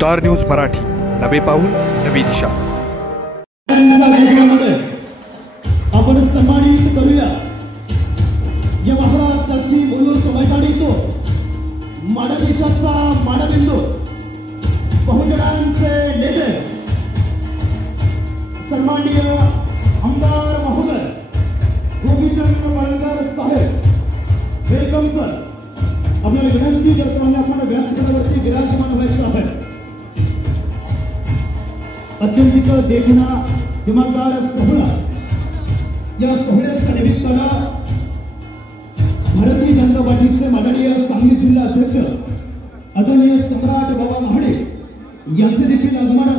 Star news Marathi, नवे पाऊल नवी दिशा। आपण सन्मानित करूया या महाराष्ट्राची बोलून तो मैदानीतो माडदेशाचा माडबिंदू बहुजनांचे नेते सन्माननीय आमदार महोदय गोपीचंद पडळकर साहेब, वेलकम सर। आपल्याला विनंती करतो आणि आपण व्यासपीठावरती विराजमान व्हायचं आहे। अत्यंतिक देखणा दिमागदार सोहळा, या सोहळ्याच्या निमित्तानं भारतीय जनता पार्टीचे माननीय सांगली जिल्हा अध्यक्ष आदरणीय सम्राट बाबा महाडे यांचे देखील आगमन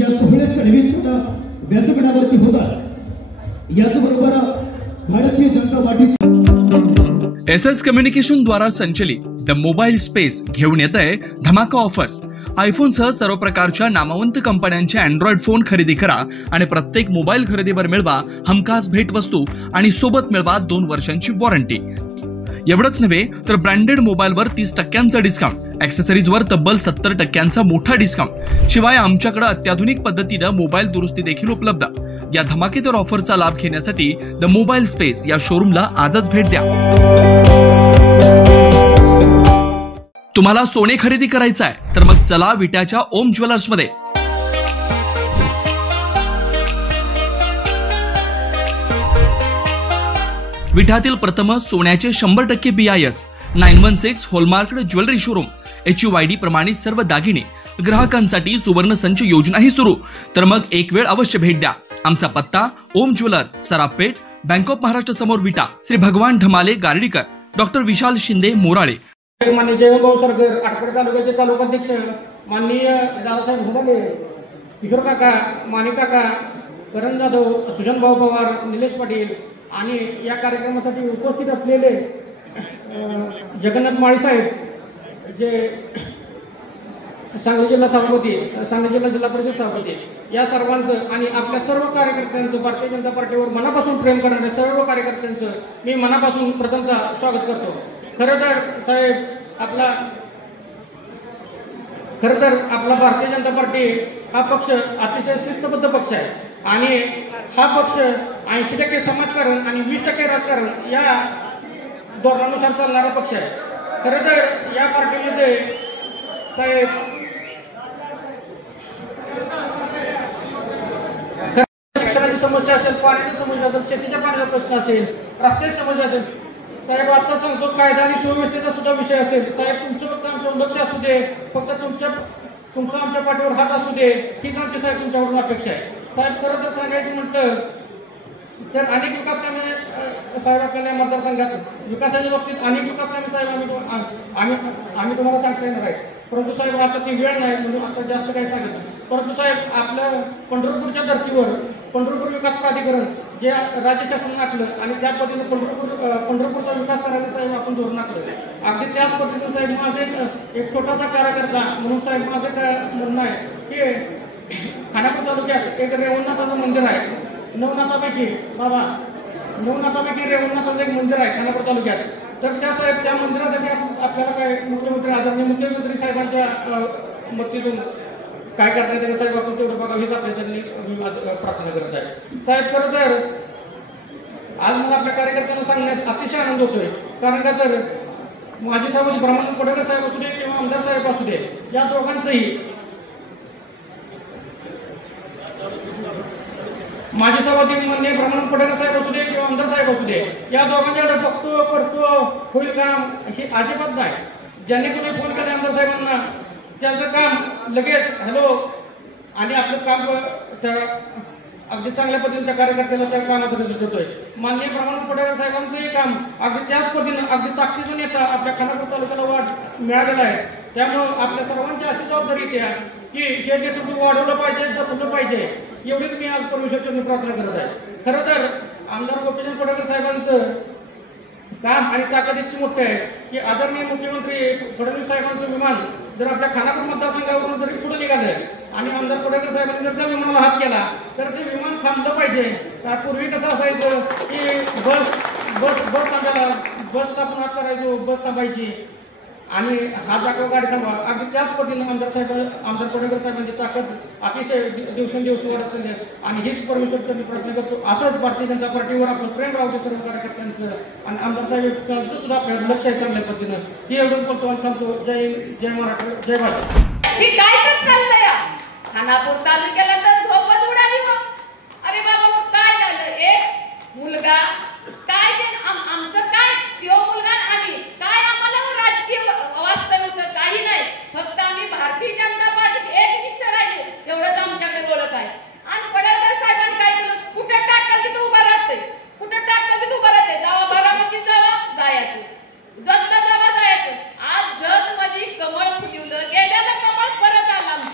या सोहळ्याच्या निमित्तानं व्यासपीठावरती होत आहे। याचबरोबर भारतीय जनता पार्टीचे SS कम्युनिकेशन द्वारा संचलित द मोबाईल स्पेस घेऊन येत आहे धमाका ऑफर्स। आयफोन सह सर्व प्रकारच्या नामवंत कंपन्यांचे अँड्रॉइड फोन खरेदी करा आणि प्रत्येक मोबाईल खरेदीवर मिळवा हमखास भेटवस्तू आणि सोबत मिळवा 2 वर्षांची वॉरंटी। एवढंच नव्हे तर ब्रँडेड मोबाईलवर 30% डिस्काउंट, ॲक्सेसरीजवर तब्बल 70% मोठा डिस्काउंट, शिवाय आमच्याकडे अत्याधुनिक पद्धतीने मोबाईल दुरुस्ती देखील उपलब्ध। या धमाकेदार ऑफरचा लाभ घेण्यासाठी द मोबाईल स्पेस या शोरूमला आजच भेट द्या। तुम्हाला सोने खरेदी करायचं आहे तर मग चला विट्याच्या ओम ज्वेलर्स मध्ये। विट्यातील प्रथम सोन्याचे 100% BIS 916 hallmark jewellery showroom, HUID प्रमाणित सर्व दागिने, ग्राहकांसाठी सुवर्ण संच योजनाही सुरू। तर मग एक वेळ अवश्य भेट द्या। आमचा पत्ता ओम ज्वेलर्स, सरापेट, बँक ऑफ महाराष्ट्र समोर विटा, श्री भगवान ढमाले गार्डीकर, डॉक्टर विशाल शिंदे मोराळे। माननीय जयभाऊ सरगर, आटपाडी तालुक्याचे तालुकाध्यक्ष माननीय दादासाहेब घोडाले, किशोर काका, माणिक काका, करण जाधव, सुजन भाऊ पवार, निलेश पाटील आणि या कार्यक्रमासाठी उपस्थित असलेले जगन्नाथ माळी साहेब, जे सांगली जिल्हा सभापती, सांगली जिल्हा जिल्हा परिषद सभापती, या सर्वांचं आणि आपल्या सर्व कार्यकर्त्यांचं, भारतीय जनता पार्टीवर मनापासून प्रेम करणाऱ्या सर्व कार्यकर्त्यांचं मी मनापासून प्रथमतः स्वागत करतो। खरं तर साहेब, खरं तर आपला भारतीय जनता पार्टी हा पक्ष अतिशय शिस्तबद्ध पक्ष आहे आणि हा पक्ष 80% समाजकारण आणि 20% राजकारण या धोरणानुसार चालणारा पक्ष आहे। खरं तर या पार्टीमध्ये साहेब शिक्षणाची समस्या असेल, पाण्याची समस्या असेल, शेतीच्या पाण्याचा प्रश्न असेल, रस्त्याची समस्या असेल, साहेब आता सांगतो कायदा आणि सुव्यवस्थेचा सुद्धा विषय असेल, साहेब तुमचं फक्त आमच्यावर लक्ष असू दे, फक्त तुमचं आमच्या पाठीवर हात असू दे, हीच आमची साहेब तुमच्याकडून अपेक्षा आहे। साहेब खरं तर सांगायचं म्हटलं तर अनेक विकास कामे साहेब आपल्याला मतदारसंघात विकासाच्या बाबतीत अनेक विकास कामे साहेब आम्ही तुम्हाला सांगता येणार आहे, परंतु साहेब आता ती वेळ नाही म्हणून आता जास्त काही सांगितलं। परंतु साहेब आपल्या पंढरपूरच्या धर्तीवर पंढरपूर विकास प्राधिकरण जे राज्य शासनाने आखलं आणि त्या पद्धतीने पंढरपूरचा विकास करायचं साहेब आपण धोरण आखलं। अगदी त्याच पद्धतीने साहेब माझे एक छोटासा कार्यकर्ता म्हणून साहेब माझं काय म्हणणं आहे की खानापूर तालुक्यात एक रेवणनाथाचं मंदिर आहे। नवनाथापैकी रेवणनाथाचं एक मंदिर आहे खानापूर तालुक्यात। तर त्या साहेब त्या मंदिरासाठी आपल्याला काय मुख्यमंत्री आदरणीय मुख्यमंत्री साहेबांच्या मदतीतून काय करता येईल साहेब आपण तेवढं बघा हीच आपल्याच्या प्रार्थना करत आहे। साहेब खरं तर आज मला आपल्या कार्यकर्त्यांना सांगण्यात अतिशय आनंद होतोय, कारण का तर माजी सभापती ब्रह्मानंद पडळकर साहेब असू दे किंवा आमदार साहेब असू दे, या दोघांचंही माजी सभापती माननीय ब्रह्मानंद पडळकर साहेब असू दे किंवा आमदार साहेब असू दे, या दोघांच्याकडे बघतो करतो होईल काम हे अजिबात नाही। ज्यांनी कोणी फोन केले आमदार साहेबांना त्यांचं काम लगेच हॅलो आणि आपलं काम अगदी चांगल्या पद्धतीने कार्यकर्त्याला त्या कामात रिझल्ट होतोय। माननीय ब्रह्मानंद पडळकर साहेबांचंही काम अगदी त्याच पद्धतीने अगदी ताकदीने येता आपल्या खानापूर तालुक्याला वाढ मिळालेला आहे। त्यामुळं आपल्या सर्वांची अशी जबाबदारी येते की हे जे तुम्ही वाढवलं पाहिजे, जपलं पाहिजे, एवढीच मी आज परमेश्वरची प्रार्थना करत आहे। खरं तर आमदार गोपीचंद पडळकर साहेबांचं काम आणि ताकद इतकी मोठी आहे की आदरणीय मुख्यमंत्री फडणवीस साहेबांचं विमान जर आपल्या खानापूर मतदारसंघावरून जरी पुढे निघालं आणि आमदार पडळकर साहेबांनी जर त्या विमानाला हात केला तर ते विमान थांबलं पाहिजे। पूर्वी कसं असायचं की बस थांबायला, बसला आपण हात करायचो, बस थांबायची आणि हा दाखव गाडी थांबवा. अगदी त्याच पद्धतीनं आमदार पडेकर साहेबांची ताकद अतिशय दिवसेंदिवस वाढत चालली आहे आणि हीच परमेश्वर त्यांनी प्रयत्न करतो. असंच भारतीय जनता पार्टीवर आपलं प्रेम राहू दे सर्व कार्यकर्त्यांचं आणि आमदार साहेबांचं सुद्धा आपल्याला लक्ष आहे चांगल्या पद्धतीनं. ही एवढं करतो आणि सांगतो. जय महाराष्ट्र, जय भारत. काय तर चाललंय खानापूर तालुक्याला तर झोपच उडाली. अरे बाबा मग काय झालं? एक मुलगा काय ते आमचं काय तो मुलगा आम्ही काय आम्हाला राजकीय वास्तव काही नाही. फक्त आम्ही भारतीय जनता पार्टीचे एकनिष्ठ राहिले एवढंच आमच्याकडे ओळख आहे. आणि पडळकर साहेबांनी काय केलं? कुठे टाकलं तिथं उभा राहते, कुठे टाकलं तिथं उभा राहते. जावा बारामतीत जावा जायचं, जगदा जावा जायचं. आज जग माझी कमळ फुलवलं, गेल्याला कमळ परत आलं. आमचं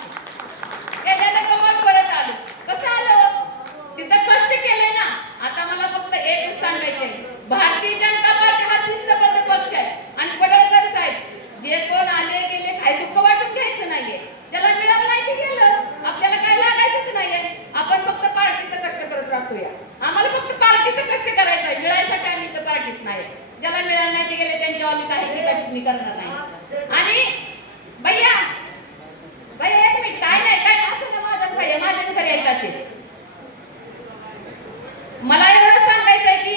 गेल्याला कमळ परत आलं. कसं आलं? तिथं कष्ट केले ना. आता मला फक्त एकच सांगायचे, भारतीय जनता पार्टी हा शिस्तबद्ध पक्ष आहे आणि पडळकर साहेब जे कोण आले गेले काही दुःख वाटून घ्यायचं नाहीये. ज्याला मिळालं नाही ते गेलं, आपल्याला काय लागायचंच नाहीये. आपण फक्त पार्टीचं कष्ट करत राहतोया. आम्हाला फक्त पार्टीचं कष्ट करायचं आहे. मिळायसाठी आम्ही तर पार्टीत नाही. ज्याला मिळालं नाही ते गेले त्यांच्यावर आम्ही काही टिप्पणी करणार नाही. आणि भैया एक मिनिट काय नाही काय असं ना माझं भैया माझ्या घरी यायचं. मला एवढं सांगायचंय की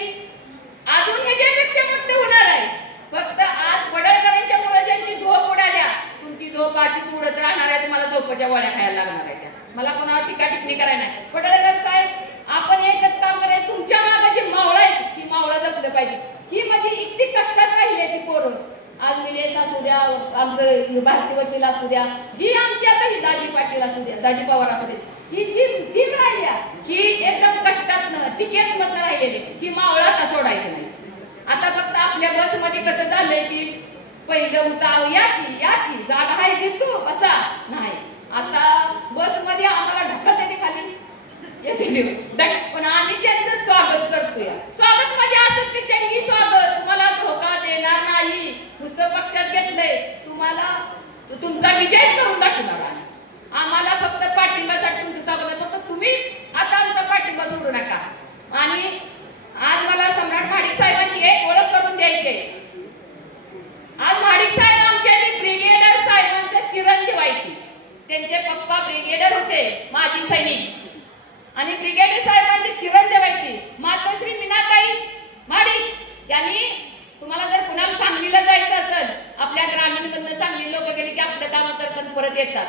अजून ह्याच्यापेक्षा मोठं होणार आहे. फक्त आज पडळकरांच्या मुळे ज्यांची झोप उडाल्या, तुमची झोप अशीच उडत राहणार आहे. तुम्हाला झोपच्या गोळ्या खायला लागणार आहे. मला कोणावर टीका टिप्पणी करायला नाही. पडळकर साहेब आपण एकच काम करायचं, तुमच्या मागे जी मावळं आहे ती मावळं जपलं पाहिजे. ही म्हणजे इतकी कष्टात राहिली ती पोरं. आज निलेश असू द्या, आमचं भारती वकील असू द्या, जी आमची आता ही दाजी पाटील असू द्या, दाजी पवार असू द्या, ही जी टीम राहिल्या की एकदम कष्टातनं टिकेत मत राहिलेले की मावळाचा सोडायचं नाही. आता फक्त आपल्या बसमध्ये कसं चाललंय की पहिलं होतं या की जागा आहे की तू असा नाही. आता बसमध्ये आम्हाला ढकलते ते खाली येते पण आम्ही त्यांचं स्वागत करतोय. स्वागत म्हणजे असंच ते चंगी स्वागत. तुम्हाला धोका देणार नाही. नुसतं पक्षात घेतलंय तुम्हाला तुमचा विजय करून दाखवणार आहे. आम्हाला फक्त पाठिंबासाठी तुमचं स्वागत. फक्त तुम्ही आता आमचा पाठिंबा सोडू नका. आणि आज मला सम्राट महाडिक साहेबांची एक ओळख करून द्यायची. आज महाडिक साहेब आमच्या ब्रिगेडर साहेबांचे चिरंजीव आहेत. त्यांचे पप्पा ब्रिगेडर होते, माजी सैनिक आणि ब्रिगेडर साहेबांचे चिरंजीव आहेत मातोश्री मीनाताई महाडिक यांनी. तुम्हाला जर कुणाला सांगलीला जायचं असेल, आपल्या ग्रामीण मधून सांगली लोक गेले की आपलं काम करतात परत येतात.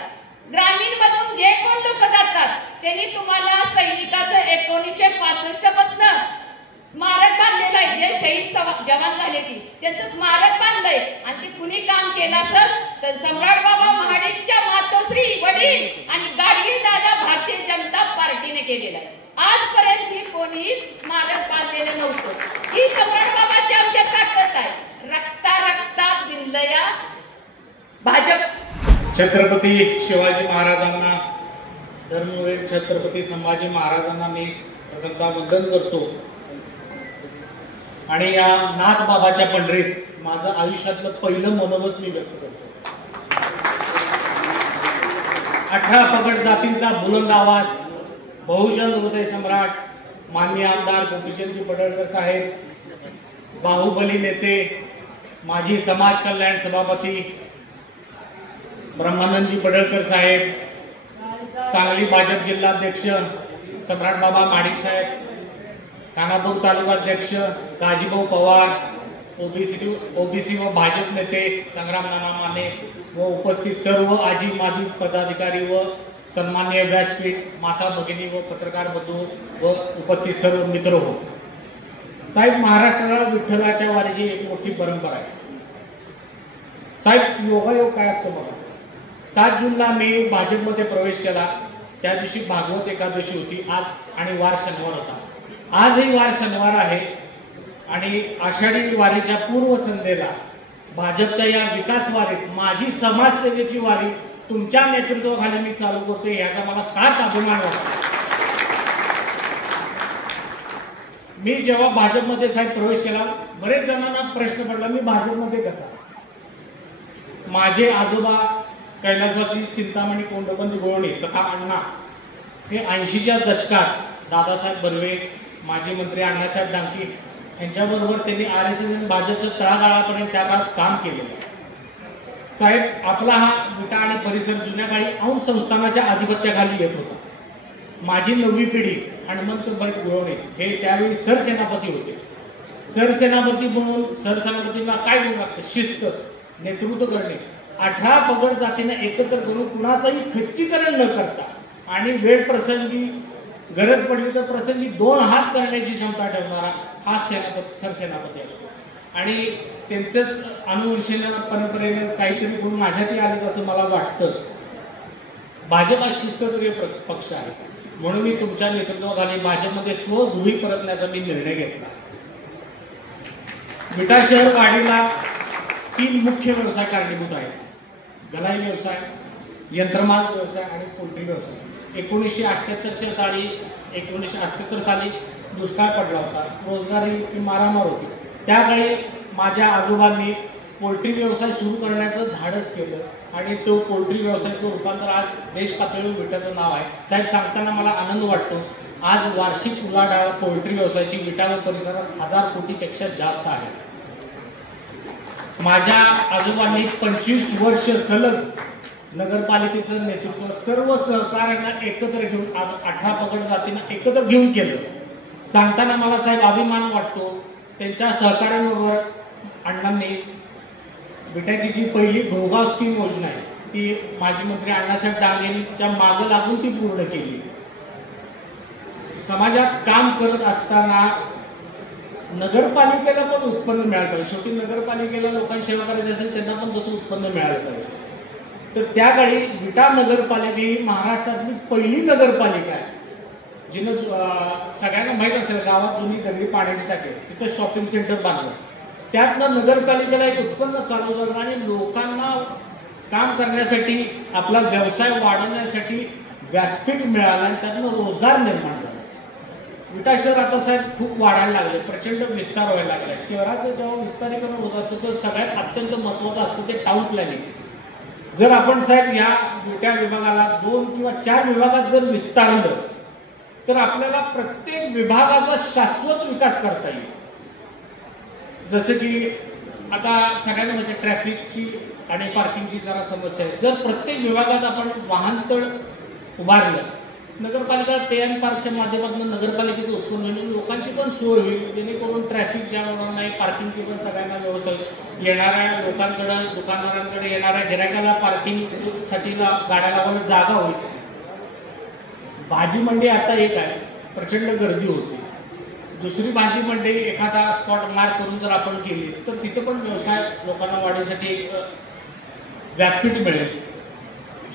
ग्रामीण मधून जे कोण लोक जातात त्यांनी तुम्हाला सैनिकाचं 1965 पासून स्मारक बांधलेलं आहे. जे शहीद जवान झाले ती त्यांचं स्मारक बांधलंय आणि ते कुणी काम केलं असेल तर सम्राट बाबा महाडिकच्या मातोश्री वडील आणि गाडगे दादा भारतीय जनता पार्टीने केलेलं आहे. आजपर्यंत ही कोणी स्मारक बांधलेलं नव्हतं. ही सम्राट बाबाची आमच्या ताकद आहे. रक्ता रक्तात बिंदया भाजप. छत्रपती शिवाजी महाराजांना, धर्मवीर छत्रपती संभाजी महाराजांना मी प्रथमतः वंदन करतो. आणि या नाथ बाबाच्या पंढरीत माझं आयुष्यातलं पहिलं मनोगत मी व्यक्त करतो. 18 पगड जातींचा बुलंद आवाज, बहुजन हृदय सम्राट माननीय आमदार गोपीचंदजी पडळकर साहेब, बाहुबली नेते, माजी समाज कल्याण सभापती ब्रह्मानंदजी पडळकर साहेब, सांगली भाजप जिल्हाध्यक्ष सम्राट बाबा महाडिक साहेब, खानापूर तालुकाध्यक्ष गाजीभाऊ पवार, ओबीसी व भाजप नेते संग्राम नाना माने व उपस्थित सर्व आजी माजी पदाधिकारी व सन्माननीय व्यासपीठ माता भगिनी व पत्रकार बंधू व उपस्थित सर्व मित्र हो. साहेब, महाराष्ट्राला विठ्ठलाच्या वारीची एक मोठी परंपरा आहे. साहेब, योगायोग काय असतं बघा. 7 जूनला मी भाजपमध्ये प्रवेश केला. त्या दिवशी भागवत एकादशी होती. आज आणि वार शनिवार होता. आजही वार शनिवार आहे आणि आषाढी वारीच्या पूर्व संध्येला भाजपच्या या विकास वारीत माझी समाजसेवेची वारी तुमच्या नेतृत्वाखाली मी चालू करतोय, याचा मला सार्थ अभिमान वाटतो. मी जेव्हा भाजपमध्ये साहेब प्रवेश केला, बरेच जणांना प्रश्न पडला मी भाजपमध्ये कसा. माझे आजोबा कैलासवासी चिंतामणी कोंडबंद गोवणी तथा अण्णा हे 80च्या दशकात दादासाहेब बर्वे, माजी मंत्री अण्णासाहेब डांगे यांच्याबरोबर त्यांनी RSS आणि भाजपच्या तळागाळापर्यंत त्या काळात काम केलेलं. साहेब आपला हा विटा आणि परिसर जुन्या काळी औंध संस्थानाच्या आधिपत्याखाली येत होता. माझी 9वी पिढी हनुमंत भट गुळवणे हे त्यावेळी सरसेनापती होते. सरसेनापती म्हणून सरसेनापतींना काय गुण लागतं? शिस्त, नेतृत्व करणे, 18 पगड जातीने एकत्र करून कुणाचंही खच्चीकरण न करता आणि वेळ प्रसंगी गरज पडली तर प्रसंगी 2 हात करण्याची क्षमता ठेवणारा हा सरसेनापती असतो. आणि त्यांचंच अनुवंशेनं परंपरेने काहीतरी गुण माझ्यातही आले असं मला वाटतं. भाजप हा शिस्तप्रिय पक्ष आहे म्हणून मी तुमच्या नेतृत्वाखाली भाजपमध्ये स्वगृही परतण्याचा मी निर्णय घेतला. विटा शहर वाढीला 3 मुख्य व्यवसाय कारणीभूत आहेत: गलाई व्यवसाय, यंत्रमाग व्यवसाय आणि पोल्ट्री व्यवसाय. 1978 साली दुष्काळ पडला होता, रोजगारी मारामार होती. त्याकाळी माझ्या आजोबांनी पोल्ट्री व्यवसाय सुरू करण्याचं धाडस केलं आणि तो पोल्ट्री व्यवसायाचं रूपांतर आज देश पातळीवर विट्याचं नाव आहे. साहेब, सांगताना मला आनंद वाटतो. आज वार्षिक उलाढाल पोल्ट्री व्यवसायाची विटा व परिसरात 1000 कोटीपेक्षा जास्त आहे. माझ्या आजोबांनी 25 वर्ष सलग नगरपालिकेचं नेतृत्व सर्व सहकार्यांना एकत्र घेऊन 18 पगड जातींना एकत्र घेऊन केलं. सांगताना मला साहेब अभिमान वाटतो. त्यांच्या सहकार्यांबरोबर अण्णांनी विट्याची जी पहिली घोगाव स्कीम योजना आहे ती माजी मंत्री अण्णासाहेब डांगेंच्या मागं लागून ती पूर्ण केली. समाजात काम करत असताना नगरपालिकेला पण उत्पन्न मिळालं पाहिजे. शेवटी नगरपालिकेला लोकांची सेवा करायची असेल त्यांना पण तसं उत्पन्न मिळालं पाहिजे. तर त्याकाळी विटा नगरपालिका ही महाराष्ट्रातली पहिली नगरपालिका आहे जिनं सगळ्यांना माहीत असेल गावात जुनी दगडी पाण्याची टाकी तिथं शॉपिंग सेंटर बांधलं. त्यातनं नगरपालिकेला एक उत्पन्न चालू झालं आणि लोकांना काम करण्यासाठी आपला व्यवसाय वाढवण्यासाठी व्यासपीठ मिळालं आणि त्यातनं रोजगार निर्माण झाला. विटा शहर आता साहेब खूप वाढायला लागले, प्रचंड विस्तार व्हायला लागलाय. शहराचं जेव्हा विस्तारीकरण होत असतं तर सगळ्यात अत्यंत महत्त्वाचं असतं ते टाउन प्लॅनिंग. जर आपण साहेब या विटा विभागाला 2 किंवा 4 विभागात जर विस्तारलं तर आपल्याला प्रत्येक विभागाचा शाश्वत विकास करता येईल. जसं की आता सगळ्यांना म्हणजे ट्रॅफिकची आणि पार्किंगची जरा समस्या आहे. जर प्रत्येक विभागात आपण वाहनतळ उभारलं, नगरपालिका पे एन पार्कच्या माध्यमातून नगरपालिकेचं उत्पन्न होईल, लोकांची पण सोय होईल, जेणेकरून ट्रॅफिक जाम होणार नाही, पार्किंगची पण सगळ्यांना व्यवस्था होईल. येणाऱ्या लोकांकडं, दुकानदारांकडे येणाऱ्या गिरायकाला पार्किंगसाठी गाड्या लावायला जागा होईल. भाजी मंडी आता एक आहे, प्रचंड गर्दी होती. दुसरी भाजी मंडी एखादा स्पॉट मार्क करून जर आपण केली तर तिथं पण व्यवसाय लोकांना वाढीसाठी एक व्यासपीठ मिळेल.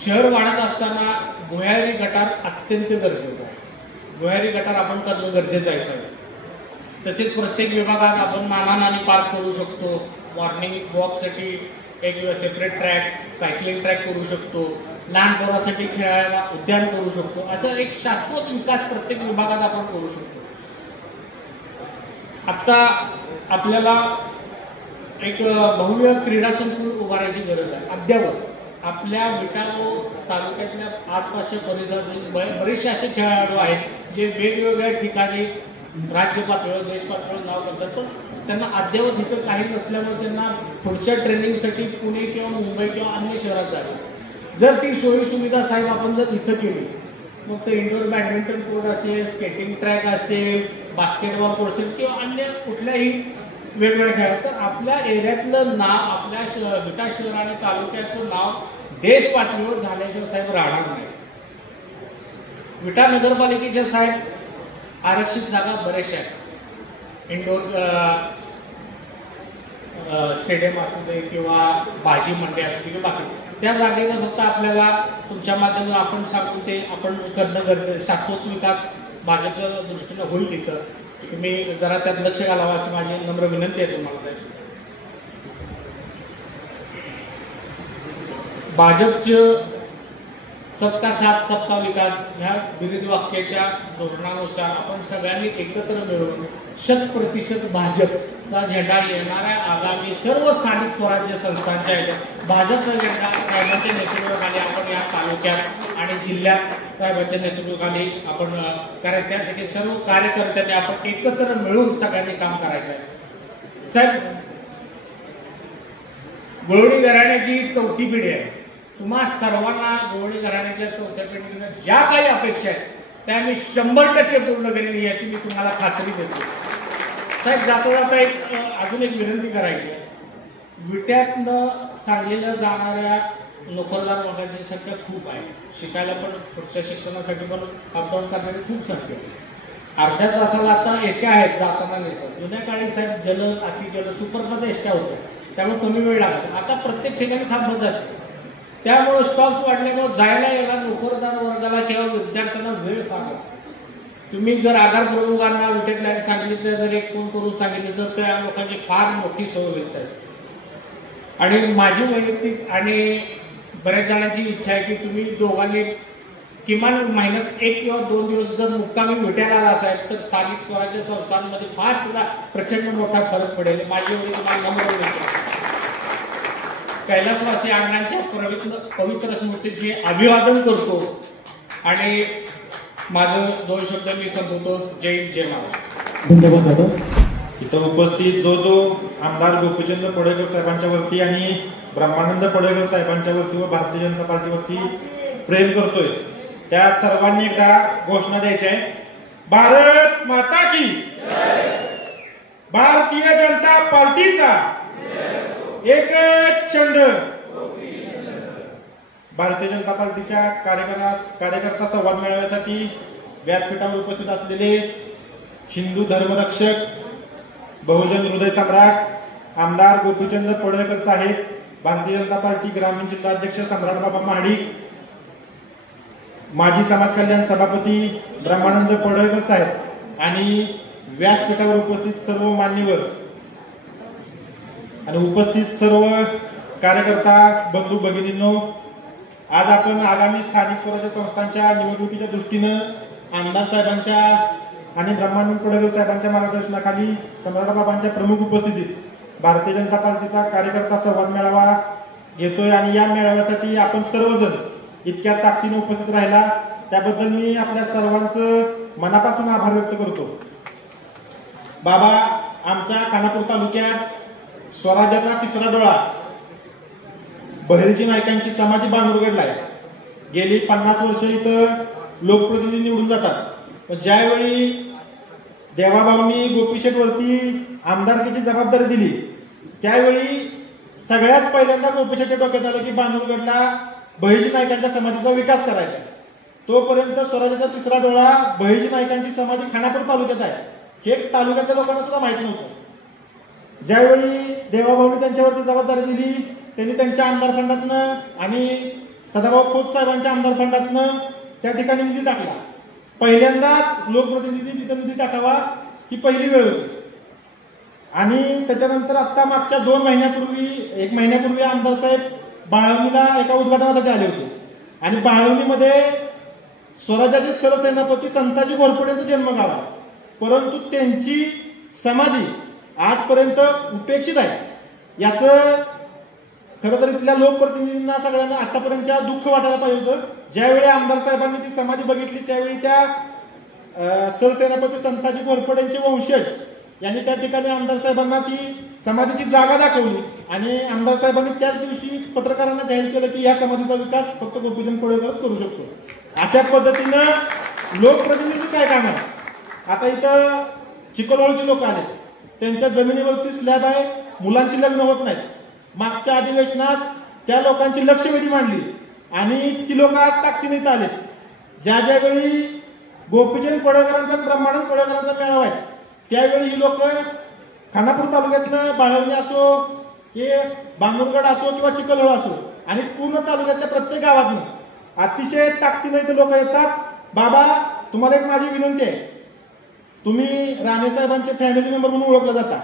शहर वाढत असताना भुयारी गटार अत्यंत गरजेचं आहे. भुयारी गटार आपण करणं गरजेचं आहे. तसेच प्रत्येक विभागात आपण नाना पार्क करू शकतो. मॉर्निंग वॉकसाठी एक सेपरेट ट्रॅक, सायकलिंग ट्रॅक करू शकतो. लहान पोरासाठी खेळायला उद्यान करू शकतो. असं एक शाश्वत विकास प्रत्येक विभागात आपण करू शकतो. आता आपल्याला एक भव्य क्रीडा संकुल उभारायची गरज आहे. अद्यावत आपल्या विटा तालुक्यातल्या आसपासच्या परिसरातील बरेचसे असे खेळाडू आहेत जे वेगवेगळ्या ठिकाणी राज्य पातळीवर, देश पातळीवर नाव करतात, पण त्यांना अद्यावत इथं काही नसल्यामुळे त्यांना पुढच्या ट्रेनिंगसाठी पुणे किंवा मुंबई किंवा अन्य शहरात जातात. जर ती सोयी सुविधा साहेब आपण जर इथं केली, मग ते इंडोर बॅडमिंटन कोर्ट असेल, स्केटिंग ट्रॅक असेल, बास्केटबॉल कोर्ट असेल किंवा अन्य कुठल्याही वेगवेगळ्या खेळ, तर आपल्या एरियातलं नाव, आपल्या विटा शहर आणि तालुक्याचं नाव देश पातळीवर झाल्याशिवाय साहेब राहणार नाही. विटा नगरपालिकेच्या साहेब आरक्षित जागा बरेचशा आहेत. इंडोर स्टेडियम असू दे किंवा भाजी मंडी असू दे किंवा बाकी त्या जागेचं फक्त आपल्याला तुमच्या माध्यमातून आपण सांगून ते आपण करणं गरजेचं. शाश्वत विकास भाजपच्या दृष्टीनं होईल तिथं. तुम्ही जरा त्यात लक्ष घालावं अशी माझी नम्र विनंती आहे तुम्हाला. भाजपचं सबका साथ सबका विकास ह्या विविध वाक्याच्या धोरणानुसार आपण सगळ्यांनी एकत्र मिळून 100% भाजपचा झेंडा येणाऱ्या आगामी सर्व स्थानिक स्वराज्य संस्थांच्या भाजपचा झेंडा साहेबांच्या नेतृत्वाखाली आपण या तालुक्यात आणि जिल्ह्यात साहेबांच्या नेतृत्वाखाली आपण करायचं. त्यासाठी सर्व कार्यकर्त्यांनी आपण एकत्र मिळून सगळ्यांनी काम करायचं आहे. साहेब, गोवळी घराण्याची 4थी पिढी आहे. तुम्हा सर्वांना गोवळी घराण्याच्या 4थ्या पिढीनं ज्या काही अपेक्षा आहेत त्या मी 100% पूर्ण करेन याची मी तुम्हाला खात्री देतो. साहेब, जाता जाता अजून एक विनंती करायची आहे. विट्यातनं सांगलीला जाणाऱ्या नोकरदार वर्गाची संख्या खूप आहे. शिकायला पण पुढच्या शिक्षणासाठी पण अपडाऊन करणारी खूप संख्या आहे. अर्ध्या तासाला आता एसट्या आहेत जाताना नेतात. जुन्या काळी साहेब जलद, अतिजलद, सुपरफास्ट एसट्या होत्या, त्यामुळे कमी वेळ लागत. आता प्रत्येक ठिकाणी थांबत जाते. त्यामुळे स्टॉप्स वाढल्यामुळे जायला यायला नोकरदार वर्गाला किंवा विद्यार्थ्यांना वेळ फार लागतो. तुम्ही जर आधार प्रमुखांना विट्यातल्या सांगितलं, जर एक फोन करून सांगितलं तर त्या लोकांची फार मोठी सोय होईल साहेब. आणि माझी वैयक्तिक आणि बऱ्याच जणांची इच्छा आहे की तुम्ही दोघांनी किमान महिन्यात 1 किंवा 2 दिवस जर मुक्कामी विट्याला असाल तर स्थानिक स्वराज्य संस्थांमध्ये फार सुद्धा प्रचंड मोठा फरक पडेल. माझी एवढी तुम्हाला नम्र विनंती. कैलासवासी अण्णांच्या पवित्र स्मृतीचे अभिवादन करतो आणि माझं 2 शब्द मी संपवतो. जय हिंद, जय महाराष्ट्र. धन्यवाद दादा. इथं उपस्थित जो आमदार गोपीचंद पडळकर साहेबांच्या वरती आणि ब्रह्मानंद पडळकर साहेबांच्या वरती व भारतीय जनता पार्टीवरती प्रेम करतोय त्या सर्वांनी एकदा घोषणा द्यायची आहे. भारत माता की, भारतीय जनता पार्टीचा एकच चंड. भारतीय जनता पार्टीच्या कार्यकर्ता संवाद मेळाव्यासाठी व्यासपीठावर उपस्थित असलेले हिंदू धर्मरक्षक, बहुजन हृदय सम्राट आमदार गोपीचंद पडळकर साहेब, भारतीय जनता पार्टी ग्रामीण जिल्हाध्यक्ष सम्राट बाबा महाडिक, माजी समाज कल्याण सभापती ब्रह्मानंद पडळकर साहेब आणि व्यासपीठावर उपस्थित सर्व मान्यवर आणि उपस्थित सर्व कार्यकर्ता बंधू भगिनींनो, आज आपण आगामी स्थानिक स्वराज्य संस्थांच्या निवडणुकीच्या दृष्टीनं आमदार साहेबांच्या आणि ब्रह्मानंद पडळकर साहेबांच्या मार्गदर्शनाखाली सम्राट बाबांच्या प्रमुख उपस्थितीत भारतीय जनता पार्टीचा कार्यकर्ता संवाद मेळावा घेतोय. आणि या मेळाव्यासाठी आपण सर्वजण इतक्या ताकदीने उपस्थित राहिला त्याबद्दल मी आपल्या सर्वांचं मनापासून आभार व्यक्त करतो. बाबा, आमच्या खानापूर तालुक्यात स्वराज्याचा 3रा डोळा बहिर्जी नायकांची समाधी बांधून उघडलाय. गेली 50 वर्ष इथं लोकप्रतिनिधी निवडून जातात. पण ज्यावेळी देवाभाऊंनी गोपीशेठ वरती आमदारकीची जबाबदारी दिली त्यावेळी सगळ्यात पहिल्यांदा गोपीशेठच्या डोक्यात आलं की बांधवगडला बहिर्जी नायकांच्या समाधीचा विकास करायचा. तोपर्यंत स्वराज्याचा 3रा डोळा बहिर्जी नायकांची समाधी खानापूर तालुक्यात आहे हे तालुक्यातल्या लोकांना सुद्धा माहिती नव्हतं. ज्यावेळी देवाभाऊंनी त्यांच्यावरती जबाबदारी दिली त्यांनी त्यांच्या आमदार फंडातनं आणि सदाभाऊ खोत साहेबांच्या आमदार फंडातनं त्या ठिकाणी निधी टाकला. पहिल्यांदाच लोकप्रतिनिधी तिथं निधी टाकावा ही पहिली वेळ होती. आणि त्याच्यानंतर आता मागच्या 1 महिन्यापूर्वी आमदार साहेब बाळवणीला एका उद्घाटनासाठी आले होते आणि बाळवणीमध्ये स्वराज्याचे सरसेनापती संताजी घोरपडेंचा जन्मगाव आहे, परंतु त्यांची समाधी आजपर्यंत उपेक्षित आहे. याचं खरं तर इथल्या लोकप्रतिनिधींना सगळ्यांना आतापर्यंतच्या दुःख वाटायला पाहिजे होतं. ज्यावेळी आमदार साहेबांनी ती समाधी बघितली त्यावेळी त्या सरसेनापती संताजी घोरपडेंचे वंशज यांनी त्या ठिकाणी आमदार साहेबांना ती समाधीची जागा दाखवली आणि आमदार साहेबांनी त्याच दिवशी पत्रकारांना जाहीर केलं की या समाधीचा विकास फक्त गोपीचंद पडळकरच करू शकतो. अशा पद्धतीनं लोकप्रतिनिधी काय काम आहे. आता इथं चिखलवाळूचे लोक आले, त्यांच्या जमिनीवरती स्लॅब आहे, मुलांची लग्न होत नाहीत. मागच्या अधिवेशनात त्या लोकांची लक्षवेधी मांडली आणि ती लोक आज ताकदीने इथं आले. ज्या ज्यावेळी गोपीचंद पडळकरांचा ब्रह्मानंद पडळकरांचा मेळावा आहे त्यावेळी ही लोक खानापूर तालुक्यातनं बाळवणी असो की बांगुरगड असो किंवा चिखलवाळ असो आणि पूर्ण तालुक्यातल्या प्रत्येक गावातनं अतिशय ताकदीने इथे लोक येतात. बाबा, तुम्हाला एक माझी विनंती आहे, तुम्ही राणेसाहेबांचे फॅमिली मेंबर म्हणून ओळखलं जाता.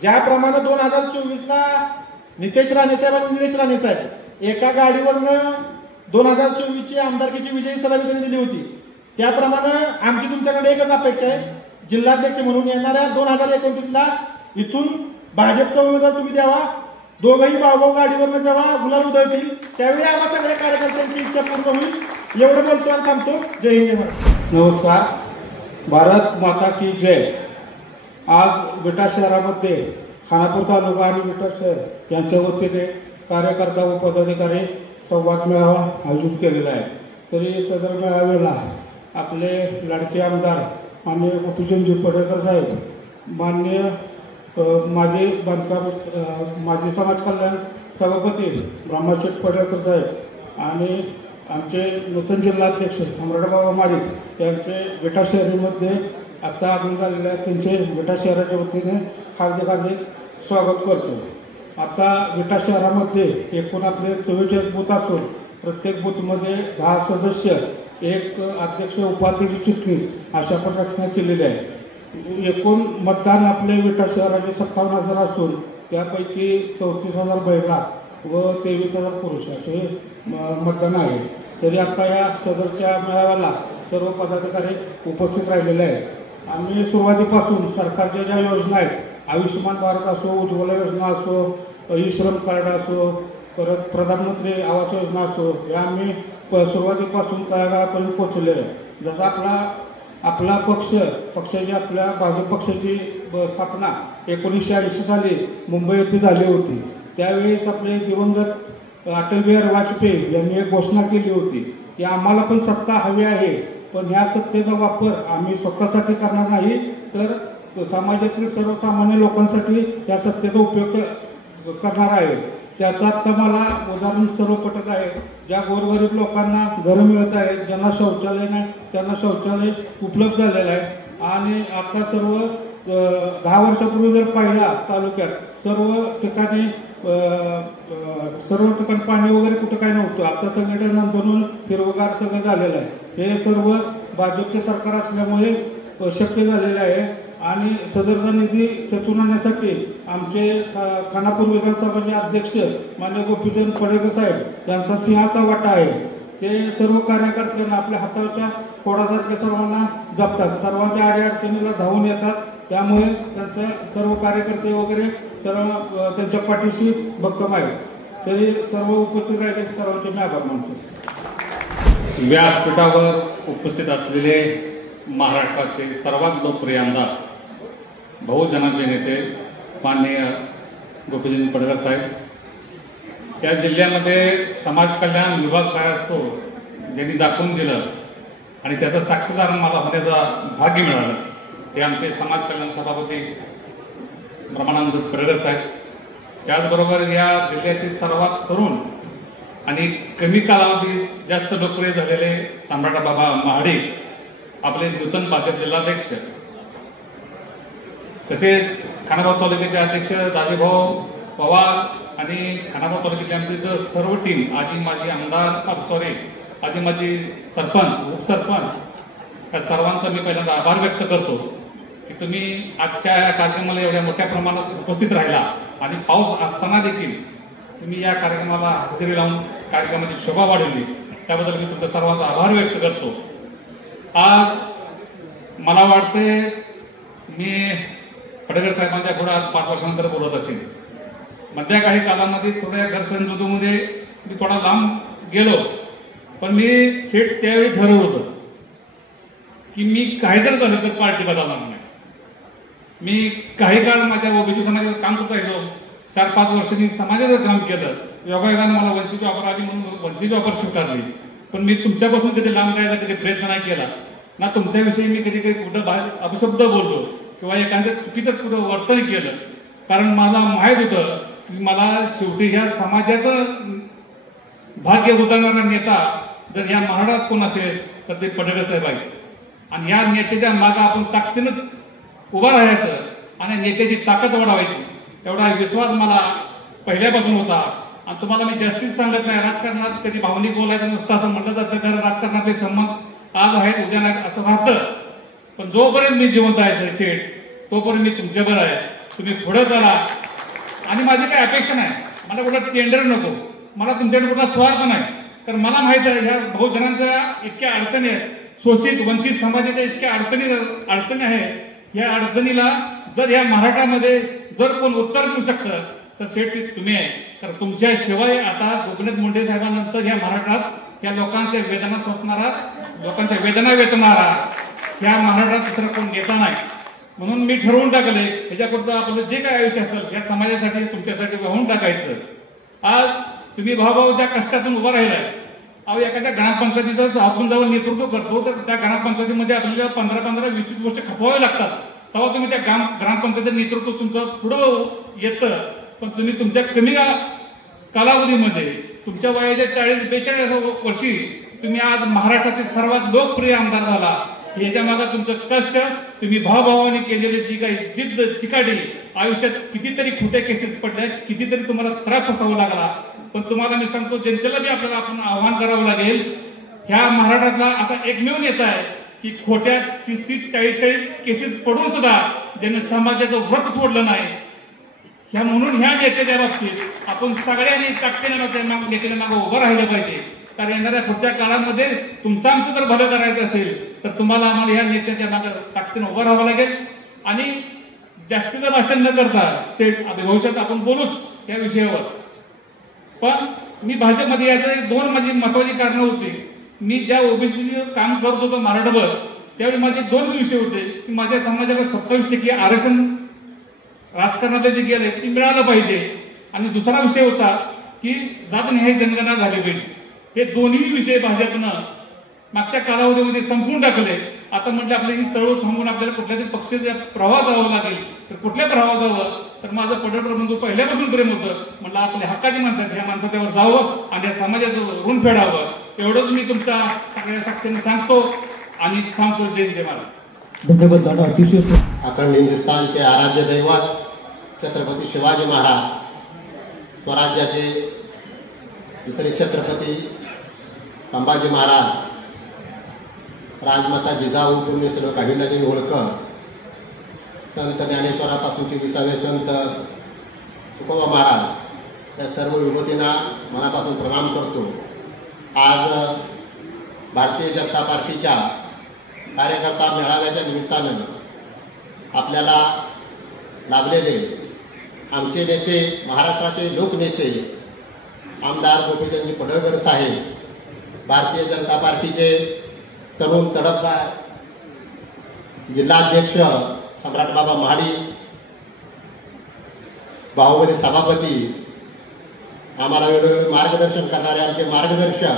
ज्याप्रमाणे 2024ला नितेश राणेसाहेब आणि निलेश राणेसाहेब एका गाडीवरनं 2024ची आमदारकीची विजयी सभा त्यांनी दिली होती, त्याप्रमाणे आमची तुमच्याकडे एकच अपेक्षा आहे, जिल्हाध्यक्ष म्हणून येणाऱ्या 2029ला इथून भाजपचा उमेदवार तुम्ही द्यावा. दोघंही भाऊ गाडीवरनं जेव्हा गुलाल उधळतील त्यावेळी आम्हा सगळ्या कार्यकर्त्यांची इच्छा पूर्ण होईल. एवढं बोलतो आणि थांबतो. जय हिंद, जय महाराष्ट्र. नमस्कार. भारत माता की जय. आज विटा शहरामध्ये खानापूर तालुका आणि विटा शहर यांच्या वतीने कार्यकर्ता व पदाधिकारी संवाद मेळावा आयोजित केलेला आहे. तरी सदर मेळाव्याला आपले लाडके आमदार माननीय गोपीचंदजी पडळकर साहेब, माननीय माजी बांधकाम माजी समाज कल्याण सभापती ब्रह्माशेठ पडळकर साहेब आणि आमचे नूतन जिल्हाध्यक्ष सम्राटबाबा माडिक यांचे विटा शहरीमध्ये आता आगमन झालेल्या त्यांचे विटा शहराच्या वतीने हार्दिक स्वागत करतो. आता विटा शहरामध्ये एकूण आपले 44 बूथ असून प्रत्येक बूथमध्ये 10 सदस्य, एक अध्यक्ष, उपाध्यक्ष, चिटणीस अशा पण रचना केलेली आहे. एकूण मतदान आपले विटा शहराचे 57,000 असून त्यापैकी 34,000 महिला व 23,000 पुरुष असे मतदान आहे. तरी आता या सदरच्या मेळाव्याला सर्व पदाधिकारी उपस्थित राहिलेले आहेत. आम्ही सुरुवातीपासून सरकारच्या ज्या योजना आहेत, आयुष्यमान भारत असो, उज्ज्वला योजना असो, ई श्रम कार्ड असो, परत प्रधानमंत्री आवास योजना असो, या आम्ही सुरुवातीपासून तळागाळापर्यंत पोचलेले आहे. जसा आपला पक्षाची आपल्या भाजप पक्षाची स्थापना 1980 साली मुंबई येथे झाली होती. त्यावेळेस आपले दिवंगत अटल बिहारी वाजपेयी यांनी एक घोषणा केली होती की आम्हाला पण सत्ता हवी आहे, पण ह्या सत्तेचा वापर आम्ही स्वतःसाठी करणार नाही, तर समाजातील सर्वसामान्य लोकांसाठी या सत्तेचा उपयोग करणार आहे. त्याचं आत्ता मला उदाहरण सर्व पटत आहे. ज्या गोरगरीब लोकांना घरं मिळत आहेत, ज्यांना शौचालय नाही त्यांना शौचालय उपलब्ध झालेलं आहे. आणि आता सर्व 10 वर्षापूर्वी जर पाहिला तालुक्यात सर्व ठिकाणी पाणी वगैरे कुठं काही नव्हतं. आता सगळीकडे नंदनून हिरवगार सगळं झालेलं आहे. हे सर्व भाजपचे सरकार असल्यामुळे शक्य झालेलं आहे. आणि सदरचा निधी खेचून आणण्यासाठी आमचे खानापूर विधानसभाचे अध्यक्ष माननीय गोपीचंद पडळकर साहेब यांचा सिंहाचा वाटा आहे. ते सर्व कार्यकर्त्यांना आपल्या हाताच्या फोडासारखे सर्वांना जपतात, सर्वांच्या अडीअडचणीला धावून येतात. त्यामुळे त्यांचे सर्व कार्यकर्ते वगैरे सर्व त्यांच्या पाठीशी भक्कम आहेत. तरी सर्व उपस्थित राहिले सर्वांचे मी आभार मानतो. व्यासपीठावर उपस्थित असलेले महाराष्ट्राचे सर्वात लोकप्रिय आमदार, बहुजनांचे नेते माननीय गोपीचंद पडळकर साहेब, त्या जिल्ह्यामध्ये समाज कल्याण विभाग काय असतो ज्यांनी दाखवून दिलं आणि त्याचा साक्षीदार मला होण्याचा भाग्य मिळालं, ते आमचे समाज कल्याण सभापती ब्रह्मानंद पडळकर साहेब. त्याचबरोबर या जिल्ह्यातील सर्वात तरुण आणि कमी कालावधीत जास्त लोकप्रिय झालेले सम्राटबाबा महाडिक, आपले नूतन भाजप जिल्हाध्यक्ष, तसेच खानापूर तालुक्याचे अध्यक्ष दाजीभाऊ पवार आणि खानापूर तालुक्यातली आमची सर्व टीम, आजी माजी आमदार आजी माजी सरपंच, उपसरपंच, या सर्वांचा मी पहिल्यांदा आभार व्यक्त करतो की तुम्ही आजच्या या कार्यक्रमाला एवढ्या मोठ्या प्रमाणात उपस्थित राहिला आणि पाऊस असताना देखील तुम्ही या कार्यक्रमाला हजेरी लावून कार्यक्रमाची शोभा वाढवली. त्याबद्दल मी तुमचा सर्वांचा आभार व्यक्त करतो. आज मला वाटते मी पडळकर साहेबांच्या पुढे आज 5 वर्षानंतर बोलत असेल. मधल्या काही कालामध्ये थोड्या गैरसमजुतीमध्ये मी थोडा लांब गेलो, पण मी शेट त्यावेळी ठरवलं होतं की मी काही जर झालं तर पार्टी बदलणार नाही. मी काही काळ माझ्या ओबीसी समाजाचं काम करता येतो. 4-5 वर्ष मी समाजाचं काम केलं. योगायोगानं मला वंचित ऑफर आली म्हणून वंचित ऑफर स्वीकारली. पण मी तुमच्यापासून कधी लांब जायला कधी प्रयत्न नाही केला ना. तुमच्याविषयी मी कधी कुठं बाहेर अपशब्द बोललो किंवा एखाद्या चुकीचं कुठं वर्तन केलं, कारण मला माहीत होतं की मला शेवटी ह्या समाजाचं भाग्य उतरणारा नेता जर या महाराष्ट्रात कोण असेल तर ते पडळकर साहेब आहेत. आणि या नेत्याच्या मागं आपण ताकदीनं उभा राहायचं आणि नेत्याची ताकद वाढवायची, एवढा विश्वास मला पहिल्यापासून होता. आणि तुम्हाला मी जास्तीच सांगत नाही, राजकारणात कधी भावनिक बोलायचं नसतं असं म्हटलं जातं, कारण राजकारणातले संबंध आज आहेत उद्या नाही असं राहतं. पण जोपर्यंत मी जिवंत आहे शेठ, तोपर्यंत मी तुमच्याबरोबर आहे. तुम्ही पुढे चला. आणि माझी काही अपेक्षा नाही, मला कुठं टेंडर नको, मला तुमच्याकडे कुठला स्वार्थ नाही. कारण मला माहित आहे ह्या बहुजनांच्या इतक्या अडचणी आहेत, शोषित वंचित समाजाच्या इतक्या अडचणी आहेत. या अडचणीला जर या महाराष्ट्रामध्ये जर कोण उत्तर देऊ शकतं तर शेठ तुम्ही आहे. तर तुमच्याशिवाय आता गोपीनाथ मुंडे साहेबांनंतर या महाराष्ट्रात या लोकांच्या वेदना सोसणारा, लोकांच्या वेदना वेचणारा या महाराष्ट्रात दुसरा कोण नेता नाही. म्हणून मी ठरवून टाकले ह्याच्यापुढचं आपलं जे काय आयुष्य असेल या समाजासाठी तुमच्यासाठी वाहून टाकायचं. आज तुम्ही भाऊभाऊच्या कष्टातून उभा राहिलाय. अहो एखाद्या ग्रामपंचायतीचं आपण जेव्हा नेतृत्व करतो तर त्या ग्रामपंचायतीमध्ये आपल्याला 15-20 वर्ष खपवावे लागतात. तेव्हा तुम्ही त्या ग्रामपंचायतीचं नेतृत्व तुमचं पुढं येतं. पण तुम्ही तुमच्या कमी कालावधीमध्ये तुमच्या वयाच्या 40-42 वर्षी तुम्ही आज महाराष्ट्रातील सर्वात लोकप्रिय आमदार झाला. याच्या मागे तुमचं कष्ट, तुम्ही भावाभावाने केलेली जी काही जिद्द चिकाटी, आयुष्यात कितीतरी खोटे केसेस पडले, कितीतरी तुम्हाला त्रास सोसावा लागला. पण तुम्हाला मी सांगतो जनतेला बी आपल्याला आपण आव्हान करावं लागेल. ह्या महाराष्ट्रातला असा एकमेव नेता आहे की खोट्या 30-40 केसेस पडून सुद्धा ज्याने समाजाचं व्रत सोडलं नाही. म्हणून ह्या नेत्याच्या बाबतीत आपण सगळ्यांनी ताकदीने नेत्याच्या मागे उभं राहिलं पाहिजे. कारण येणाऱ्या पुढच्या काळामध्ये तुमचं आमचं जर भलं करायचं असेल तर तुम्हाला आम्हाला ह्या नेत्याच्या मागे ताकदीने उभं राहावं लागेल. आणि जास्तीचं भाषण न करता भविष्यात आपण बोलूच या विषयावर. पण मी भाजपमध्ये याचं 2 माझी महत्वाची कारणं होती. मी ज्या ओबीसी काम करत होतो महाराष्ट्रभर त्यावेळी माझे 2 विषय होते की माझ्या समाजाला 27% आरक्षण राजकारणात जे गेले ते मिळालं पाहिजे. आणि दुसरा विषय होता की जातनिहाय जनगणना झाली पाहिजे. हे दोन्ही विषय भाजपनं मागच्या कालावधीमध्ये संपवून टाकले. आता म्हटलं आपली ही चळवळ थांबवून आपल्याला कुठल्या तरी पक्षाच्या प्रवाह जावं लागेल. तर कुठल्या प्रवाह जावं तर माझं पडळकर बंधू पहिल्यापासून प्रेम होतं. म्हटलं आपल्या हक्काची माणसं ह्या माणसाच्यावर जावं आणि या समाजाचं ऋण फेडावं. एवढंच मी तुमच्या सगळ्या साक्षीने सांगतो आणि थांबतो. जय जय महाराज. धन्यवाद दादा. अतिशय अखंड हिंदुस्थानचे आराध्य दैवत छत्रपती शिवाजी महाराज, स्वराज्याचे दुसरे छत्रपती संभाजी महाराज, राजमाता जिजाऊ पुण्यश्लोक अहिल्यादेवी होळकर, संत ज्ञानेश्वरापासूनचे 20वे संत तुकोबा महाराज या सर्व विभूतींना मनापासून प्रणाम करतो. आज भारतीय जनता पार्टीच्या कार्यकर्ता मेळाव्याच्या निमित्तानं आपल्याला लाभलेले आमचे नेते, महाराष्ट्राचे लोकनेते आमदार गोपीचंदजी पडळकर साहेब, भारतीय जनता पार्टीचे तरुण तडफदार जिल्हाध्यक्ष सम्राट बाबा महाडी, बाहुबली सभापती, आम्हाला वेळोवेळी मार्गदर्शन करणारे आमचे मार्गदर्शक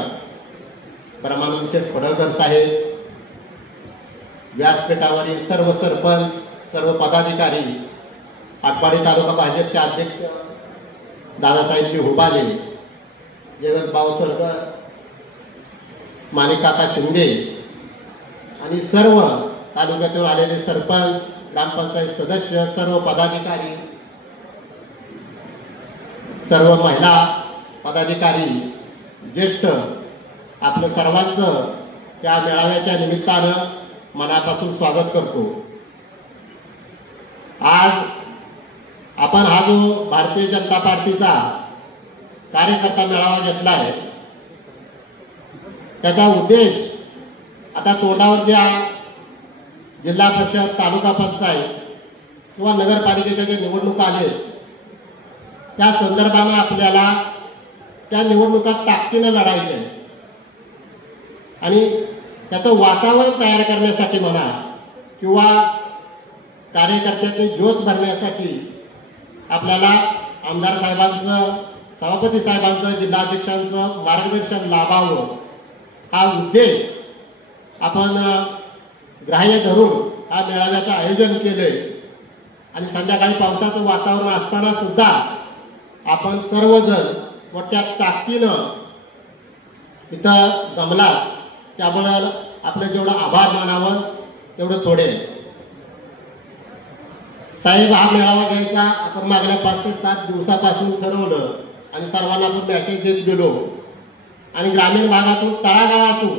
परमानंद शेठ पडळकर साहेब, व्यासपीठावरील सर्व सरपंच, सर्व पदाधिकारी, आटपाडी तालुका भाजपचे अध्यक्ष दादासाहेबजी हुबाले, जयवंत भाऊ सरकर, माणिककाका शिंदे आणि सर्व तालुक्यातून आलेले सरपंच, ग्रामपंचायत सदस्य, सर्व पदाधिकारी, सर्व महिला पदाधिकारी, ज्येष्ठ, आपलं सर्वांचं त्या मेळाव्याच्या निमित्तानं मनापासून स्वागत करतो. आज आपण हा जो भारतीय जनता पार्टीचा कार्यकर्ता मेळावा घेतला आहे त्याचा उद्देश आता तोंडावर ज्या जिल्हा परिषद, तालुका पंचायत किंवा नगरपालिकेच्या ज्या निवडणुका आल्या त्या संदर्भानं आपल्याला त्या निवडणुका ताकदीनं लढायच्या आहे. आणि त्याचं वातावरण तयार करण्यासाठी म्हणा किंवा कार्यकर्त्याचे जोश भरण्यासाठी आपल्याला आमदार साहेबांचं, सभापती साहेबांचं, जिल्हाध्यक्षांचं मार्गदर्शन लाभावं हा उद्देश आपण ग्राह्य धरून हा मेळाव्याचं आयोजन केले. आणि संध्याकाळी पावसाचं वातावरण असताना सुद्धा आपण सर्वजण मोठ्या ताकदीनं इथं जमला. त्यामुळं आपलं जेवढं आभार मानावं तेवढं थोडे. साहेब, हा मेळावा घ्यायचा आपण मागल्या 5 ते 7 दिवसापासून ठरवलं आणि सर्वांना आपण मॅसेज देत गेलो. आणि ग्रामीण भागातून तळागाळातून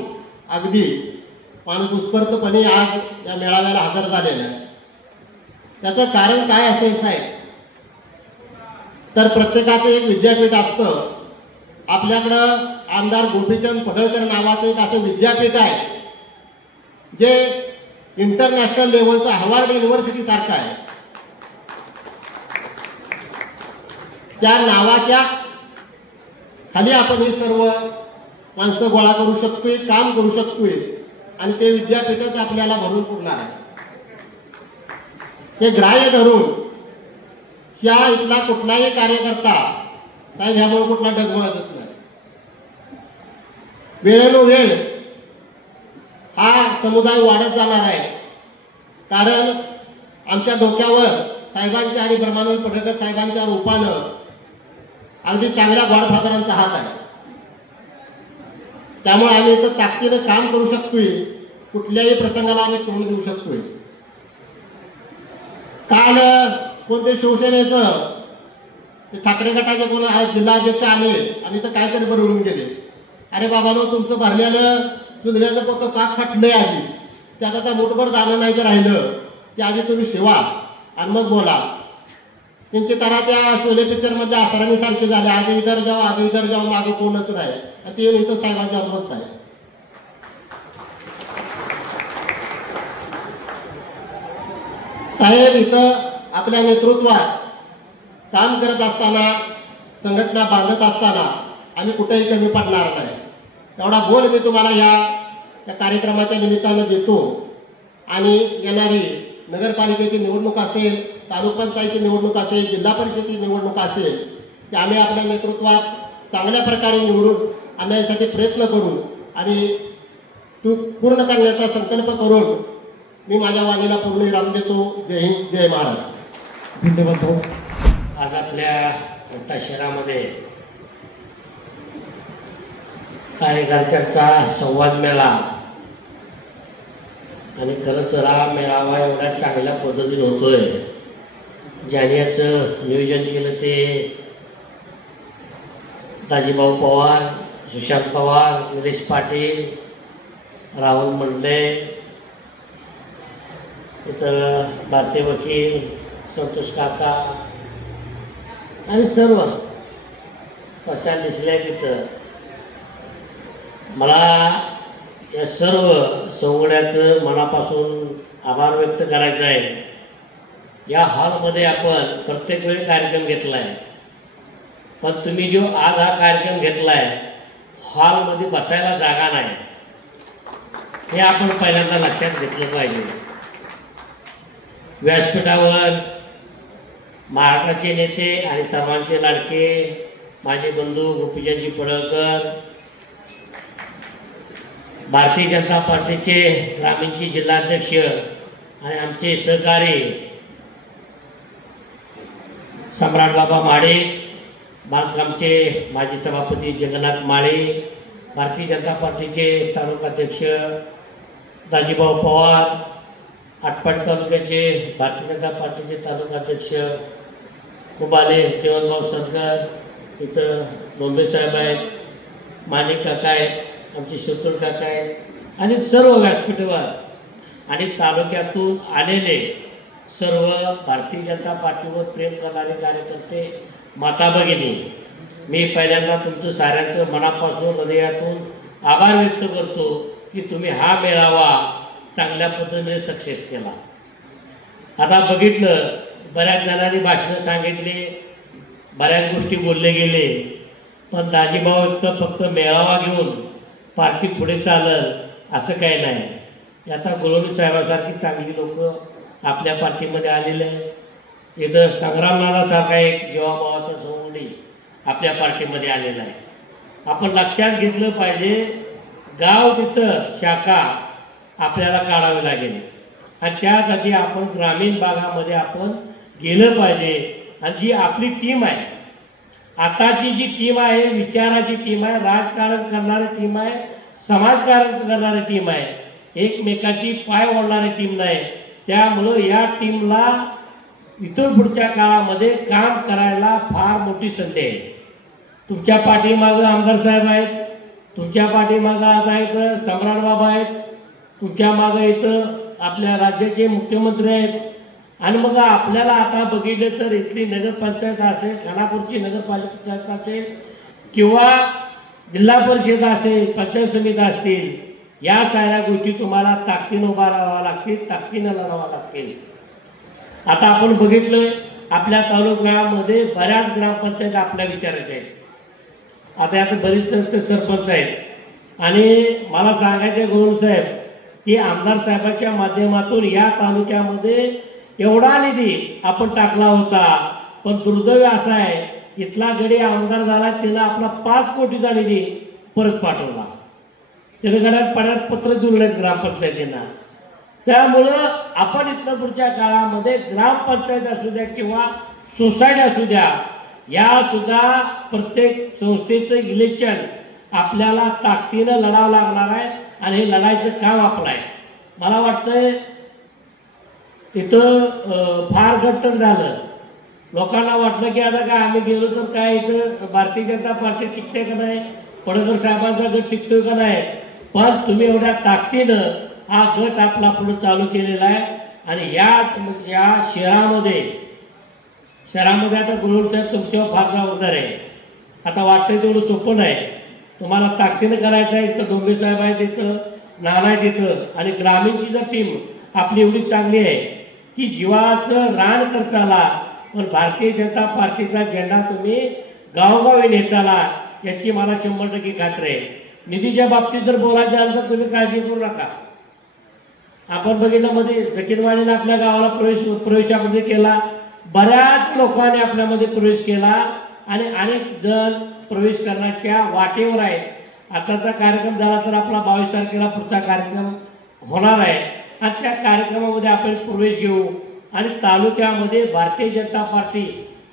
अगदी माणूस उत्स्फूर्तपणे आज या मेळाव्याला हजर झालेला आहे. त्याचं कारण काय असेल साहेब, तर प्रत्येकाचं एक विद्यापीठ असतं. आपल्याकडं आमदार गोपीचंद पडळकर नावाचं एक असं विद्यापीठ आहे जे इंटरनॅशनल लेव्हलचं हार्वर्ड युनिव्हर्सिटी सारखं आहे. त्या नावाच्या खाली आपण ही सर्व माणसं गोळा करू शकतोय, काम करू शकतोय आणि ते विद्यापीठच आपल्याला भरून पुरणार आहे. हे ग्राह्य धरून या इथला कुठलाही कार्यकर्ता साहेब ह्यामुळे कुठला डगमगतच नाही. वेळोवेळ हा समुदाय वाढत जाणार आहे, कारण आमच्या डोक्यावर साहेबांच्या आणि ब्रह्मानंद पडळकर साहेबांच्या रूपानं अगदी चांगल्या गॉडफादरांचा हात आहे. त्यामुळे आम्ही इथं ताकदीनं काम करू शकतोय, कुठल्याही प्रसंगाला आम्ही तोंड देऊ शकतोय. काल कोणते शिवसेनेचं ठाकरे गटाचे कोण जिल्हाध्यक्ष आले आणि इथं काहीतरी बरवून गेले. अरे बाबांनो, तुमचं भरलेलं चुनऱ्याचं फक्त पाक फाटलंय आधी, त्यात आता मोठभर दाणं नाही राहिलं, ते आधी तुम्ही शिवा आणि मग बोला. त्यांची तारा त्या शोले पिक्चरमध्ये आसराणी सारखे झाले, आधी इधर जाऊ आधी इधर जाऊ, मागे कोणच नाही. ते येऊन इथं साहेबांच्या बरोबर आहे. साहेब इथं आपल्या नेतृत्वात काम करत असताना, संघटना बांधत असताना आम्ही कुठेही कमी पडणार नाही. एवढा बोल मी तुम्हाला या कार्यक्रमाच्या निमित्तानं देतो. आणि येणारी नगरपालिकेची निवडणूक असेल, तालुका पंचायतीची निवडणूक असेल, जिल्हा परिषदेची निवडणूक असेल, ते आम्ही आपल्या नेतृत्वात चांगल्या प्रकारे निवडून आणण्यासाठी प्रयत्न करू आणि तू पूर्ण करण्याचा संकल्प करून मी माझ्या वाणीला पूर्ण विराम देतो. जय हिंद, जय महाराष्ट्र. धन्यवाद. आज आपल्या मोठ्या शहरामध्ये कार्यकर्त्यांचा संवाद मेळा आणि खरं तर हा मेळावा एवढ्या चांगल्या पद्धतीने होतोय. ज्याने याचं नियोजन केलं ते दाजीभाऊ पवार, सुशांत पवार, निलेश पाटील, राहुल मंडले, इथं भारतीय वकील संतोष काका आणि सर्व कशा दिसल्या तिथं. मला या सर्व सोंगड्याचं मनापासून आभार व्यक्त करायचं आहे. या हॉलमध्ये आपण प्रत्येक वेळी कार्यक्रम घेतला आहे, पण तुम्ही जो आज हा कार्यक्रम घेतला आहे, हॉलमध्ये बसायला जागा नाही, हे आपण पहिल्यांदा लक्षात घेतलं पाहिजे. व्यासपीठावर महाराष्ट्राचे नेते आणि सर्वांचे लाडके माझे बंधू गोपीचंदजी पडळकर, भारतीय जनता पार्टीचे ग्रामीणचे जिल्हाध्यक्ष आणि आमचे सहकारी सम्राट बाबा माळे, बांधकामचे माजी सभापती जगन्नाथ माळे, भारतीय जनता पार्टीचे तालुकाध्यक्ष दाजीभाऊ पवार, आटपाडी तालुक्याचे भारतीय जनता पार्टीचे तालुकाध्यक्ष कुबाले जेवणभाऊ सरकर, इथं बोंबे साहेब आहेत, माणिक काका आहेत, आमचे शिरतोड काका आहेत आणि सर्व व्यासपीठावर आणि तालुक्यातून आलेले सर्व भारतीय जनता पार्टीवर प्रेम करणारे कार्यकर्ते, माता भगिनी, मी पहिल्यांदा तुमचं साऱ्यांचं मनापासून हृदयातून आभार व्यक्त करतो की तुम्ही हा मेळावा चांगल्या पद्धतीने सक्सेस केला. आता बघितलं, बऱ्याच जणांनी भाषणं सांगितली, बऱ्याच गोष्टी बोलले गेले, पण दाजीभाऊ इतकं फक्त मेळावा घेऊन पार्टी पुढे चालल असं काही नाही. आता गोलवडी साहेबांसारखी चांगली लोक आपल्या पार्टीमध्ये आलेले आहे. इथं संग्रामनाथासारखा एक जीवाभावाचा सोंगडी आपल्या पार्टीमध्ये आलेला आहे. आपण लक्षात घेतलं पाहिजे, गाव तिथं शाखा आपल्याला काढावी लागेल आणि त्यासाठी आपण ग्रामीण भागामध्ये आपण गेलं पाहिजे. आणि जी आपली टीम आहे, आताची जी टीम आहे, विचाराची टीम आहे, राजकारण करणारी टीम आहे, समाजकारण करणारी टीम आहे, एकमेकाची पाय ओढणारी टीम नाही. त्यामुळं या टीमला इथून पुढच्या काळामध्ये काम करायला फार मोठी संधी आहे. तुमच्या पाठीमागं आमदार साहेब आहेत, तुमच्या पाठीमागं आता इथं सम्राट बाबा आहेत, तुमच्या मागं इथं आपल्या राज्याचे मुख्यमंत्री आहेत. आणि मग आपल्याला आता बघितलं तर इथली नगरपंचायत असेल, खानापूरची नगरपालिका असेल किंवा जिल्हा परिषद असेल, पंचायत समिती असतील, या साऱ्या गोष्टी तुम्हाला ताकदीनं उभा राहाव्या लागतील, ताकदीनं लढाव्या लागतील. आता आपण बघितलं, आपल्या तालुक्यामध्ये बऱ्याच ग्रामपंचायत आपल्या विचारायच्या आहेत. आता बरीच ते सरपंच आहेत आणि मला सांगायचं गुरु साहेब की आमदार साहेबांच्या माध्यमातून या तालुक्यामध्ये एवढा निधी आपण टाकला होता, पण दुर्दैव असा आहे इथला गडी आमदार झाला, त्याला आपला 5 कोटीचा निधी परत पाठवला. त्याने घरात पाण्यात पत्र दिले ग्रामपंचायतींना. त्यामुळं आपण इथनं पुढच्या काळामध्ये ग्रामपंचायत असू द्या किंवा सोसायटी असू द्या, या सुद्धा प्रत्येक संस्थेचं इलेक्शन आपल्याला ताकदीनं लढावं लागणार आहे आणि हे लढायचं काम आपलं आहे. मला वाटतंय इथं फार गट्टन झालं. लोकांना वाटलं की आता काय आम्ही गेलो तर काय इथं भारतीय जनता पार्टी टिकते का नाही, पडळकर साहेबांचा गट टिकतोय का नाही. पण तुम्ही एवढ्या ताकदीनं हा गट आपला पुढे चालू केलेला आहे. आणि या शहरामध्ये आता गुरुवार साहेब तुमच्यावर फार जबाबदार आहे. आता वाटतंय तेवढं सोपं नाही. तुम्हाला ताकदीनं करायचं आहे. इथं डोंबे साहेब आहेत, इथं नाना आहे तिथं, आणि ग्रामीणची जर टीम आपली एवढी चांगली आहे की जीवाचं रान करताला पण भारतीय जनता पार्टीचा झेंडा तुम्ही गावोगावी नेताला, याची मला 100% खात्री आहे. निधीच्या बाबतीत जर बोलायचं झालं तर तुम्ही काळजी करू नका. आपण बघितलं मध्ये जकीरवाडीने आपल्या गावाला प्रवेशामध्ये केला, बऱ्याच लोकांनी आपल्यामध्ये प्रवेश केला आणि अनेक जण प्रवेश करण्याच्या वाटेवर आहेत. आताचा कार्यक्रम झाला तर आपला 22 तारखेला पुढचा कार्यक्रम होणार आहे आणि त्या कार्यक्रमामध्ये आपण प्रवेश घेऊ आणि तालुक्यामध्ये भारतीय जनता पार्टी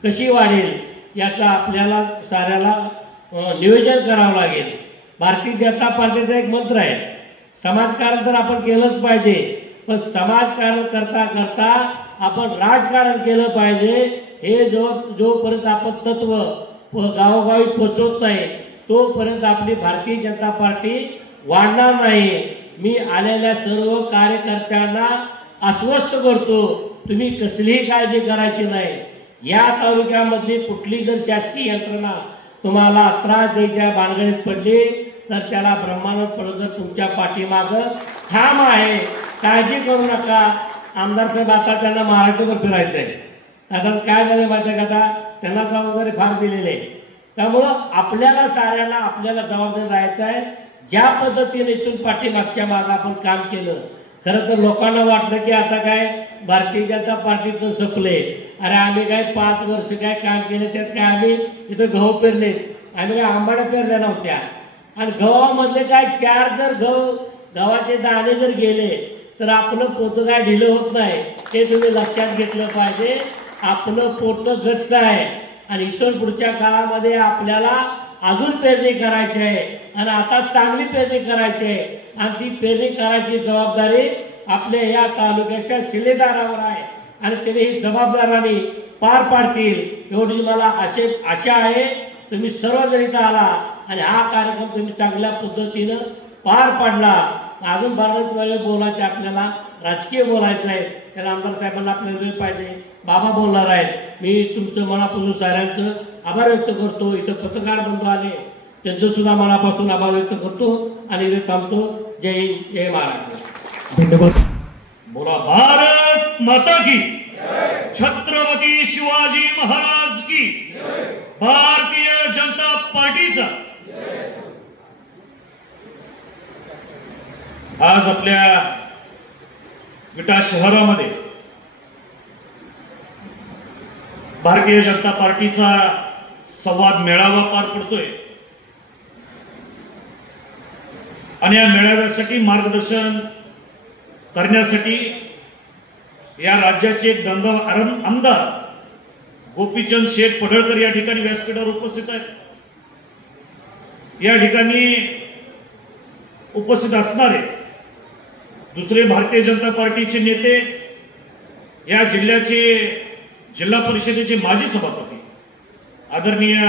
कशी वाढेल याचा आपल्याला साऱ्याला नियोजन करावं लागेल. भारतीय जनता पार्टीचा एक मंत्र आहे, समाजकारण तर आपण केलंच पाहिजे, पण समाजकारण करता करता आपण राजकारण केलं पाहिजे. हे जोपर्यंत आपण तत्व गावोगावी पोचवत नाही तोपर्यंत आपली भारतीय जनता पार्टी वाढणार नाही. मी आलेल्या सर्व कार्यकर्त्यांना आश्वस्त करतो, तुम्ही कसलीही काळजी करायची नाही. या तालुक्यामधली कुठली जर शासकीय यंत्रणा तुम्हाला त्रास द्यायच्या भानगडीत पडली तर त्याला ब्रह्मानंद पडळकर तुमच्या पाठीमागं ठाम आहे. काळजी करू नका. आमदार साहेब आता त्यांना महाराष्ट्रभर फिरायचं आहे. आता काय झालं माहिती आहे का, आता त्यांना जबाबदारी फार दिलेली आहे. त्यामुळं आपल्याला साऱ्यांना आपल्याला जबाबदारी राहायचं आहे. ज्या पद्धतीने इथून पाठीमागच्या मागं आपण काम केलं, खरं तर लोकांना वाटलं की आता काय भारतीय जनता पार्टीचं संपले, अरे आम्ही काय 5 वर्ष काय काम केले, त्यात काय आम्ही इथं गहू पेरले, आम्ही काय आंबाड्या पेरल्या नव्हत्या. आणि गव्हामधले काय 4 जर गव्हाचे दाणे जर गेले तर आपलं पोतं काय ढिलं होत नाही, ते तुम्ही लक्षात घेतलं पाहिजे. आपलं पोतं गच्च आहे आणि इथून पुढच्या काळामध्ये आपल्याला अजून पेरणी करायची आहे आणि आता चांगली पेरणी करायची आहे. आणि ती पेरणी करायची जबाबदारी आपल्या या तालुक्याच्या शिलेदारावर आहे आणि त्याने ही जबाबदाराने पार पाडतील एवढी मला आशा आहे. तुम्ही सर्वजण इथं आला आणि हा कार्यक्रम तुम्ही चांगल्या पद्धतीनं पार पाडला. अजून बराच वेळ बोलायचं आपल्याला, राजकीय बोलायचं आहे, त्याला आमदार साहेबांना आपल्याला वेळ पाहिजे. बाबा बोलणार आहेत. मी तुमचं मनापासून साऱ्यांचं आभार व्यक्त करतो. इथं पत्रकार बंधू आले त्यांचं सुद्धा मनापासून आभार व्यक्त करतो आणि इथे थांबतो. जय हिंद, जय महाराष्ट्र. धन्यवाद. बोला भारत माता की, छत्रपती शिवाजी महाराज की, भारतीय जनता पार्टीचा. आज आपल्या विटा शहरामध्ये भारतीय जनता पार्टीचा संवाद मेळावा पार पडतोय आणि या मेळाव्यासाठी मार्गदर्शन करण्यासाठी या राज्याचे एक दंड आमदार गोपीचंद शेठ पडळकर या ठिकाणी व्यासपीठावर उपस्थित आहेत. या ठिकाणी उपस्थित असणारे दुसरे भारतीय जनता पार्टीचे नेते, या जिल्ह्याचे जिल्हा परिषदेचे माजी सभापती आदरणीय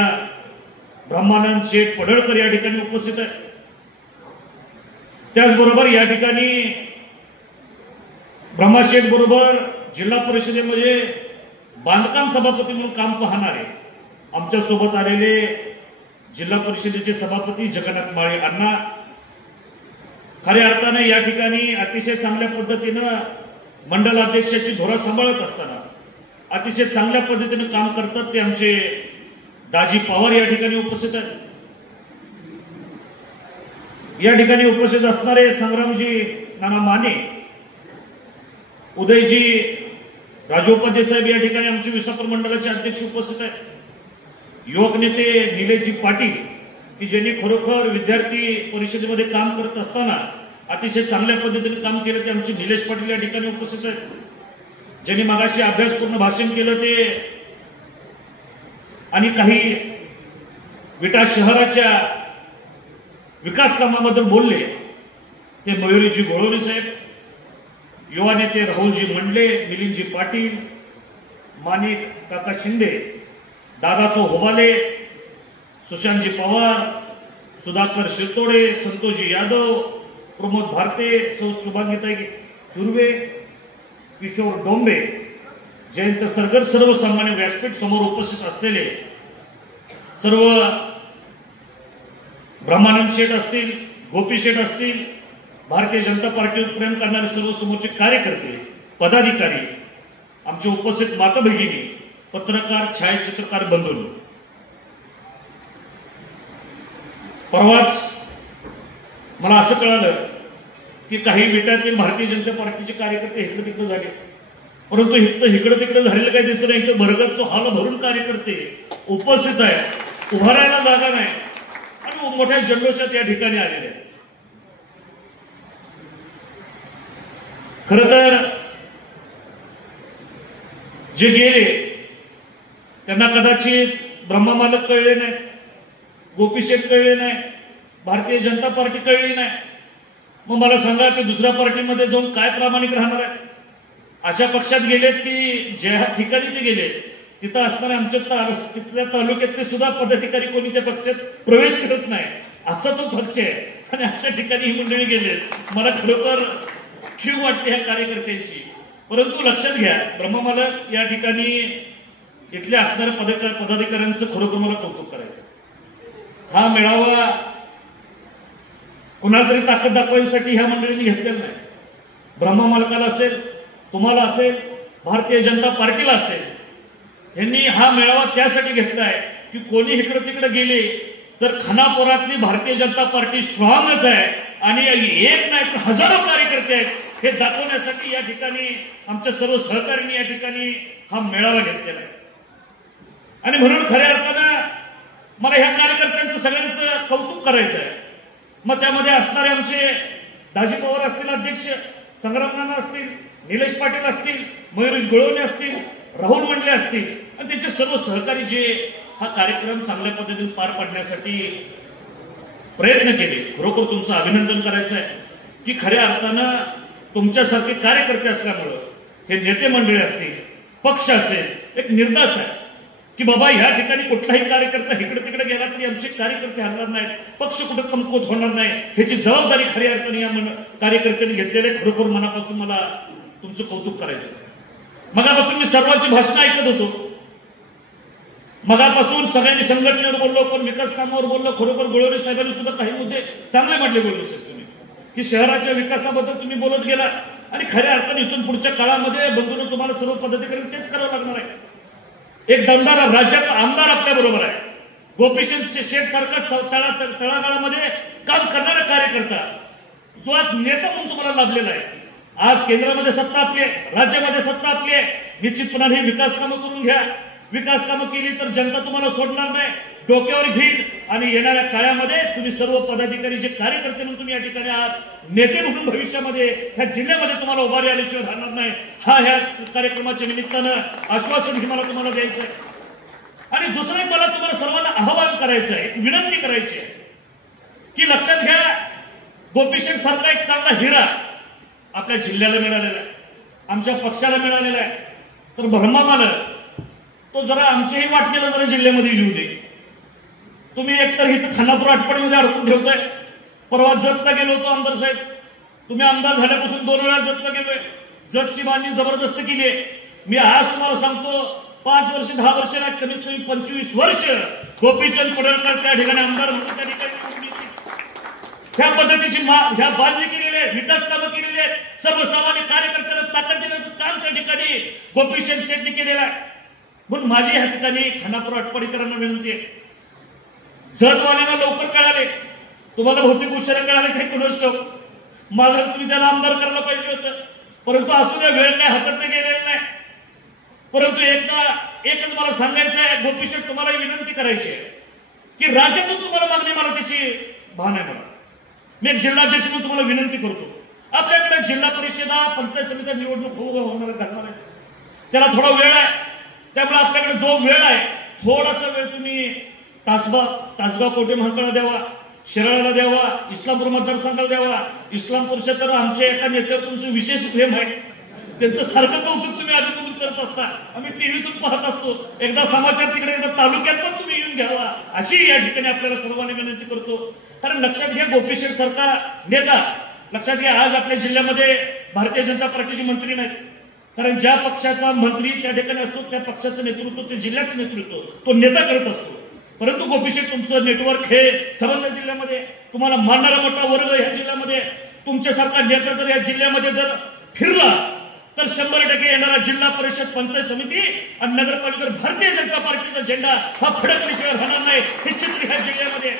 ब्रह्मानंद शेठ पडळकर या ठिकाणी उपस्थित आहेत. त्याचबरोबर या ठिकाणी ब्रह्माशेठ बरोबर जिल्हा परिषदेमध्ये बांधकाम सभापती म्हणून काम पाहणारे आमच्या सोबत आलेले जिल्हा परिषदेचे सभापती जगन्नाथ माळे अण्णा खऱ्या अर्थाने या ठिकाणी अतिशय चांगल्या पद्धतीनं मंडल अध्यक्षाची धोरण सांभाळत असताना अतिशय चांगल्या पद्धतीने काम करतात ते आमचे दाजी पवार या ठिकाणी उपस्थित आहेत. या ठिकाणी उपस्थित असणारे संग्रामजी नाना माने, उदयजी राजोपाध्ये साहेब या ठिकाणी आमचे विसापूर मंडळाचे अध्यक्ष उपस्थित आहेत. युवक नेते निलेशजी पाटील की ज्यांनी खरोखर विद्यार्थी परिषदेमध्ये काम करत असताना अतिशय चांगल्या पद्धतीने काम केलं ते आमचे निलेश पाटील या ठिकाणी उपस्थित आहेत. ज्यांनी मगाशी अभ्यासपूर्ण भाषण केलं ते आणि काही विटा शहराच्या विकास कामाबद्दल बोलले ते मयुरीजी गोळवणे साहेब, युवा नेते राहुलजी मंडले, मिलिंदजी पाटील, माणिक काका शिंदे, दादासो होबाले, सुशांतजी पवार, सुधाकर शिरतोडे, संतोषजी यादव, प्रमोद भारते, सौ शुभांगीताई सुर्वे, किशोर डोंबे, जयंत सरगर, सर्वसामान्य व्यासपीठ समोर उपस्थित असलेले सर्व ब्रह्मानंद शेठ असतील, गोपी शेठ असतील, भारतीय जनता पार्टीवर प्रेम करणारे सर्व समोरचे कार्यकर्ते, पदाधिकारी, आमचे उपस्थित माता भगिनी, पत्रकार, छायाचित्रकार बंधू, परवाच मला असं कळालं की काही विट्यातील भारतीय जनता पार्टीचे कार्यकर्ते इकडे तिकडे झाले, परंतु इकडे तिकडे झालेलं काही दिसत नाही. इकडे भरगतचं हॉल भरून कार्यकर्ते उपस्थित आहे, उभारायला जागा नाही आणि मोठ्या जल्लोषात या ठिकाणी आलेले आहेत. खर तर जे गेले त्यांना कदाचित ब्रह्ममालक कळले नाही, गोपीशेठ कळले नाही, भारतीय जनता पार्टी कळली नाही. मग मला सांगा की दुसऱ्या पार्टीमध्ये जाऊन काय प्रामाणिक राहणार आहे? अशा पक्षात गेलेत की ज्या ठिकाणी ते गेले तिथं असताना आमच्या तिथल्या तालुक्यातले सुद्धा पदाधिकारी कोणी त्या पक्षात प्रवेश करत नाही, असा तो पक्ष आहे. आणि अशा ठिकाणी ही मंडळी गेले. मला खरोखर खीव वाटते ह्या कार्यकर्त्यांची. परंतु लक्षात घ्या, ब्रह्ममालक या ठिकाणी इथल्या असणाऱ्या पदाधिकाऱ्यांचं खरोखर मला कौतुक करायचं. हा मेळावा कुणाला तरी ताकद दाखवण्यासाठी ह्या मंडळींनी घेतलेला नाही. ब्रह्ममालकाला असेल, तुम्हाला असेल, भारतीय जनता पार्टीला असेल, यांनी हा मेळावा त्यासाठी घेतलाय की कोणी इकडे तिकडे गेले तर खानापुरातली भारतीय जनता पार्टी स्ट्रॉंगच आहे आणि एक नाही तर हजारो कार्यकर्ते आहेत हे दाखवण्यासाठी या ठिकाणी आमच्या सर्व सहकाऱ्यांनी या ठिकाणी हा मेळावा घेतलेला आहे. आणि म्हणून खऱ्या अर्थानं मला ह्या कार्यकर्त्यांचं सगळ्यांचं कौतुक करायचं आहे. मग त्यामध्ये असणारे आमचे दाजी पवार असतील अध्यक्ष, संग्राम नाना असतील, निलेश पाटील असतील, मयुरेश गोळवणे असतील, राहुल मंडले असतील आणि त्यांचे सर्व सहकारी जे हा कार्यक्रम चांगल्या पद्धतीने पार पाडण्यासाठी प्रयत्न केले, खरोखर तुमचं अभिनंदन करायचं आहे. की खऱ्या अर्थानं तुमच्यासारखे कार्यकर्ते असल्यामुळं हे नेते मंडळी असतील, पक्ष असेल, एक निर्धास आहे की बाबा ह्या ठिकाणी कुठलाही कार्यकर्ता इकडे तिकडे गेला तरी आमचे कार्यकर्ते हरणार नाहीत, पक्ष कुठे कमकुवत होणार नाही, ह्याची जबाबदारी खऱ्या अर्थाने या कार्यकर्त्यांनी घेतलेले. खरोखर मनापासून मला तुमचं कौतुक करायचं. मगापासून मी सर्वांची भाषणं ऐकत होतो, मगापासून सगळ्यांनी संघटनेवर बोललो, कोण विकास कामावर बोललो. खरोखर गोळवणे साहेबांनी सुद्धा काही मुद्दे चांगले मांडले बोललो साहेब तुम्ही, की शहराच्या विकासाबद्दल तुम्ही बोलत गेला आणि खऱ्या अर्थाने इथून पुढच्या काळामध्ये बंधूंनो तुम्हाला सर्व पद्धतीकडे तेच करावं लागणार आहे. एक दमदार राज्याचा आमदार आपल्या बरोबर आहे, गोपीचंद शेठ सारखा तळागाळामध्ये काम करणारा कार्यकर्ता जो आज नेता म्हणून तुम्हाला लाभलेला आहे. आज केंद्रामध्ये सत्ता आपली आहे, राज्यामध्ये सत्ता आपली आहे, निश्चितपणाने विकास कामं करून घ्या. विकास कामं केली तर जनता तुम्हाला सोडणार नाही, डोक्यावर घेईल आणि येणाऱ्या काळामध्ये तुम्ही सर्व पदाधिकारी जे कार्यकर्ते म्हणून तुम्ही या ठिकाणी आहात, नेते म्हणून भविष्यामध्ये ह्या जिल्ह्यामध्ये तुम्हाला उभारी आल्याशिवाय राहणार नाही. हा ह्या कार्यक्रमाच्या निमित्तानं आश्वासन ही मला तुम्हाला द्यायचं आहे. आणि दुसरं मला तुम्हाला सर्वांना आवाहन करायचं आहे, विनंती करायची आहे की लक्षात घ्या, गोपीशेठ सारखा एक चांगला हिरा आपल्या जिल्ह्याला मिळालेला आहे, आमच्या पक्षाला मिळालेला आहे. तर ब्रह्ममालक तो जरा आमच्याही वाटणीला जरा जिल्ह्यामध्ये येऊ दे. तुम्ही एकतर इथं खानापूर आठवड्यामध्ये अडकून ठेवताय. परवा जतला गेलो होतो आमदार साहेब, तुम्ही आमदार झाल्यापासून 2 वेळा जतला गेलोय, जतची बांधणी जबरदस्त केली आहे. मी आज तुम्हाला सांगतो 5 वर्ष 10 वर्ष नाही, कमीत कमी 25 वर्ष गोपीचंद पडळकर त्या ठिकाणी आमदार म्हणून त्या ठिकाणी ह्या पद्धतीची ह्या बांधणी केलेली आहे, विकास कामं केलेली आहेत, सर्वसामान्य कार्यकर्त्यांना ताकद देण्याचं काम त्या ठिकाणी गोपीचंद शेट्टी केलेलं आहे. म्हणून माझी ह्या ठिकाणी खानापूर आटपाडीकरांना विनंती आहे, जतवाल्यांना लवकर कळाले, तुम्हाला बहुतेक उशिरा कळाले काही कुणाच ठाऊक, मागच तुम्ही त्याला आमदार करायला पाहिजे होतं. परंतु असू द्या, वेळ काय हातात गेलेला नाही. परंतु एकदा एकच मला सांगायचं आहे, गोपी शेठ तुम्हाला विनंती करायची आहे की राज्यातून तुम्हाला मागणी, मला त्याची भान आहे. मला मी एक जिल्हाध्यक्ष म्हणून तुम्हाला विनंती करतो, आपल्याकडे जिल्हा परिषदा पंचायत समिती निवडणूक होणार आहे, त्याला थोडा वेळ आहे. त्यामुळे आपल्याकडे जो वेळ आहे थोडासा वेळ तुम्ही तासगाव कोटे महांकाळा द्यावा, शिराळाला द्यावा, इस्लामपूर मतदारसंघाला द्यावा. इस्लामपूरच्या तर आमच्या एका नेत्यावर तुमचं विशेष प्रेम आहे, त्यांचं सारखं कौतुक तुम्ही अधूनमधून करत असता, आम्ही टीव्हीतून पाहत असतो. एकदा समाचार तिकडे, एकदा तालुक्यात पण तुम्ही येऊन घ्यावा अशी या ठिकाणी आपल्याला सर्वांनी विनंती करतो. कारण लक्षात घ्या, गोपी शेठ सारखा नेता, लक्षात घ्या, आज आपल्या जिल्ह्यामध्ये भारतीय जनता पार्टीचे मंत्री नाहीत. कारण ज्या पक्षाचा मंत्री त्या ठिकाणी असतो त्या पक्षाचं नेतृत्व, त्या जिल्ह्याचं नेतृत्व तो नेता करत असतो. परंतु गोपी शेठ तुमचं नेटवर्क हे संबंध जिल्ह्यामध्ये, तुम्हाला मानणारा मोठा वर्ग ह्या जिल्ह्यामध्ये, तुमच्यासारखा नेता जर या जिल्ह्यामध्ये जर फिरला तर 100% येणारा जिल्हा परिषद, पंचायत समिती आणि नगरपालिकेवर भारतीय जनता पार्टीचा झेंडा हा फडकल्याशिवाय राहणार नाही हे चित्र ह्या जिल्ह्यामध्ये.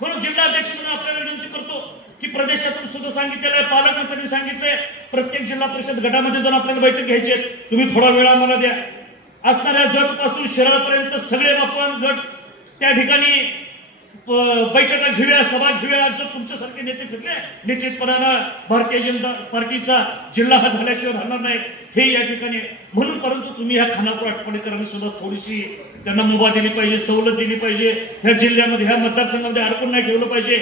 म्हणून जिल्हाध्यक्ष म्हणून आपल्याला विनंती करतो की प्रदेशातून सुद्धा सांगितलेलं आहे, पालकमंत्र्यांनी सांगितलंय, प्रत्येक जिल्हा परिषद गटामध्ये जर आपल्याला बैठक घ्यायची आहे, तुम्ही थोडा वेळ आम्हाला द्या. असणाऱ्या जट पासून शिराळपर्यंत सगळे आपण गट त्या ठिकाणी बैठका घेऊया, सभा घेऊया. जर तुमच्यासारखे नेते फिरले निश्चितपणानं भारतीय जनता पार्टीचा जिल्हा हा झाल्याशिवाय राहणार नाही हे या ठिकाणी. म्हणून परंतु तुम्ही ह्या खानापूर आठवडेकरांनी सुद्धा थोडीशी त्यांना मुभा दिली पाहिजे, सवलत दिली पाहिजे. ह्या जिल्ह्यामध्ये, ह्या मतदारसंघामध्ये अडकून नाही ठेवलं पाहिजे.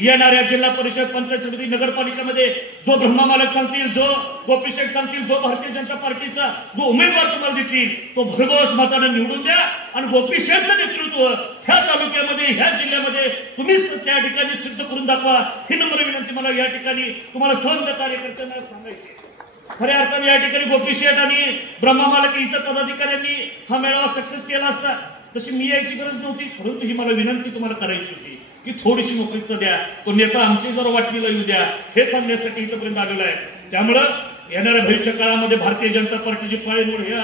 येणाऱ्या जिल्हा परिषद, पंचायत समिती, नगरपालिकेमध्ये जो ब्रह्ममालक सांगतील, जो गोपी शेठ सांगतील, जो भारतीय जनता पार्टीचा जो उमेदवार तुम्हाला देतील तो भरघोस मताने निवडून द्या. आणि गोपी शेठचं नेतृत्व ह्या तालुक्यामध्ये, ह्या जिल्ह्यामध्ये तुम्हीच त्या ठिकाणी सिद्ध करून दाखवा ही नम्र विनंती मला या ठिकाणी तुम्हाला सर्व कार्यकर्त्यांना सांगायची. खऱ्या अर्थाने या ठिकाणी गोपी शेठ आणि ब्रह्ममालक इतर पदाधिकाऱ्यांनी हा मेळावा सक्सेस केला असता. तशी मी यायची गरज नव्हती, परंतु ही मला विनंती तुम्हाला करायची होती की थोडीशी मोकळीक द्या, तो नेता आमची जर वाटणीला येऊ द्या हे सांगण्यासाठी इथपर्यंत आलेला आहे. त्यामुळं येणाऱ्या भविष्य काळामध्ये भारतीय जनता पार्टीची पाळेमोड ह्या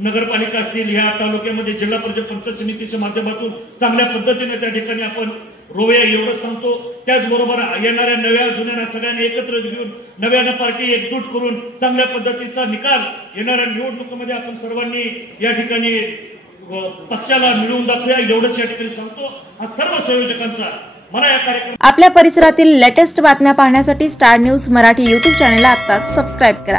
नगरपालिका असतील, ह्या तालुक्यामध्ये जिल्हा परिषद, पंचायत समितीच्या माध्यमातून चांगल्या पद्धतीने त्या ठिकाणी आपण रोवूया एवढंच सांगतो. त्याचबरोबर येणाऱ्या नव्या जुन्या सगळ्यांनी एकत्र घेऊन नव्यानं पार्टी एकजूट करून चांगल्या पद्धतीचा निकाल येणाऱ्या निवडणुकीमध्ये आपण सर्वांनी या ठिकाणी पक्षाला मिळवून दाखवूया एवढंच या ठिकाणी सांगतो. हा सर्व संयोजकांचा मला या कार्यक्रम. आपल्या परिसरातील लेटेस्ट बातम्या पाहण्यासाठी स्टार न्यूज मराठी YouTube चॅनलला आत्ताच सबस्क्राईब करा.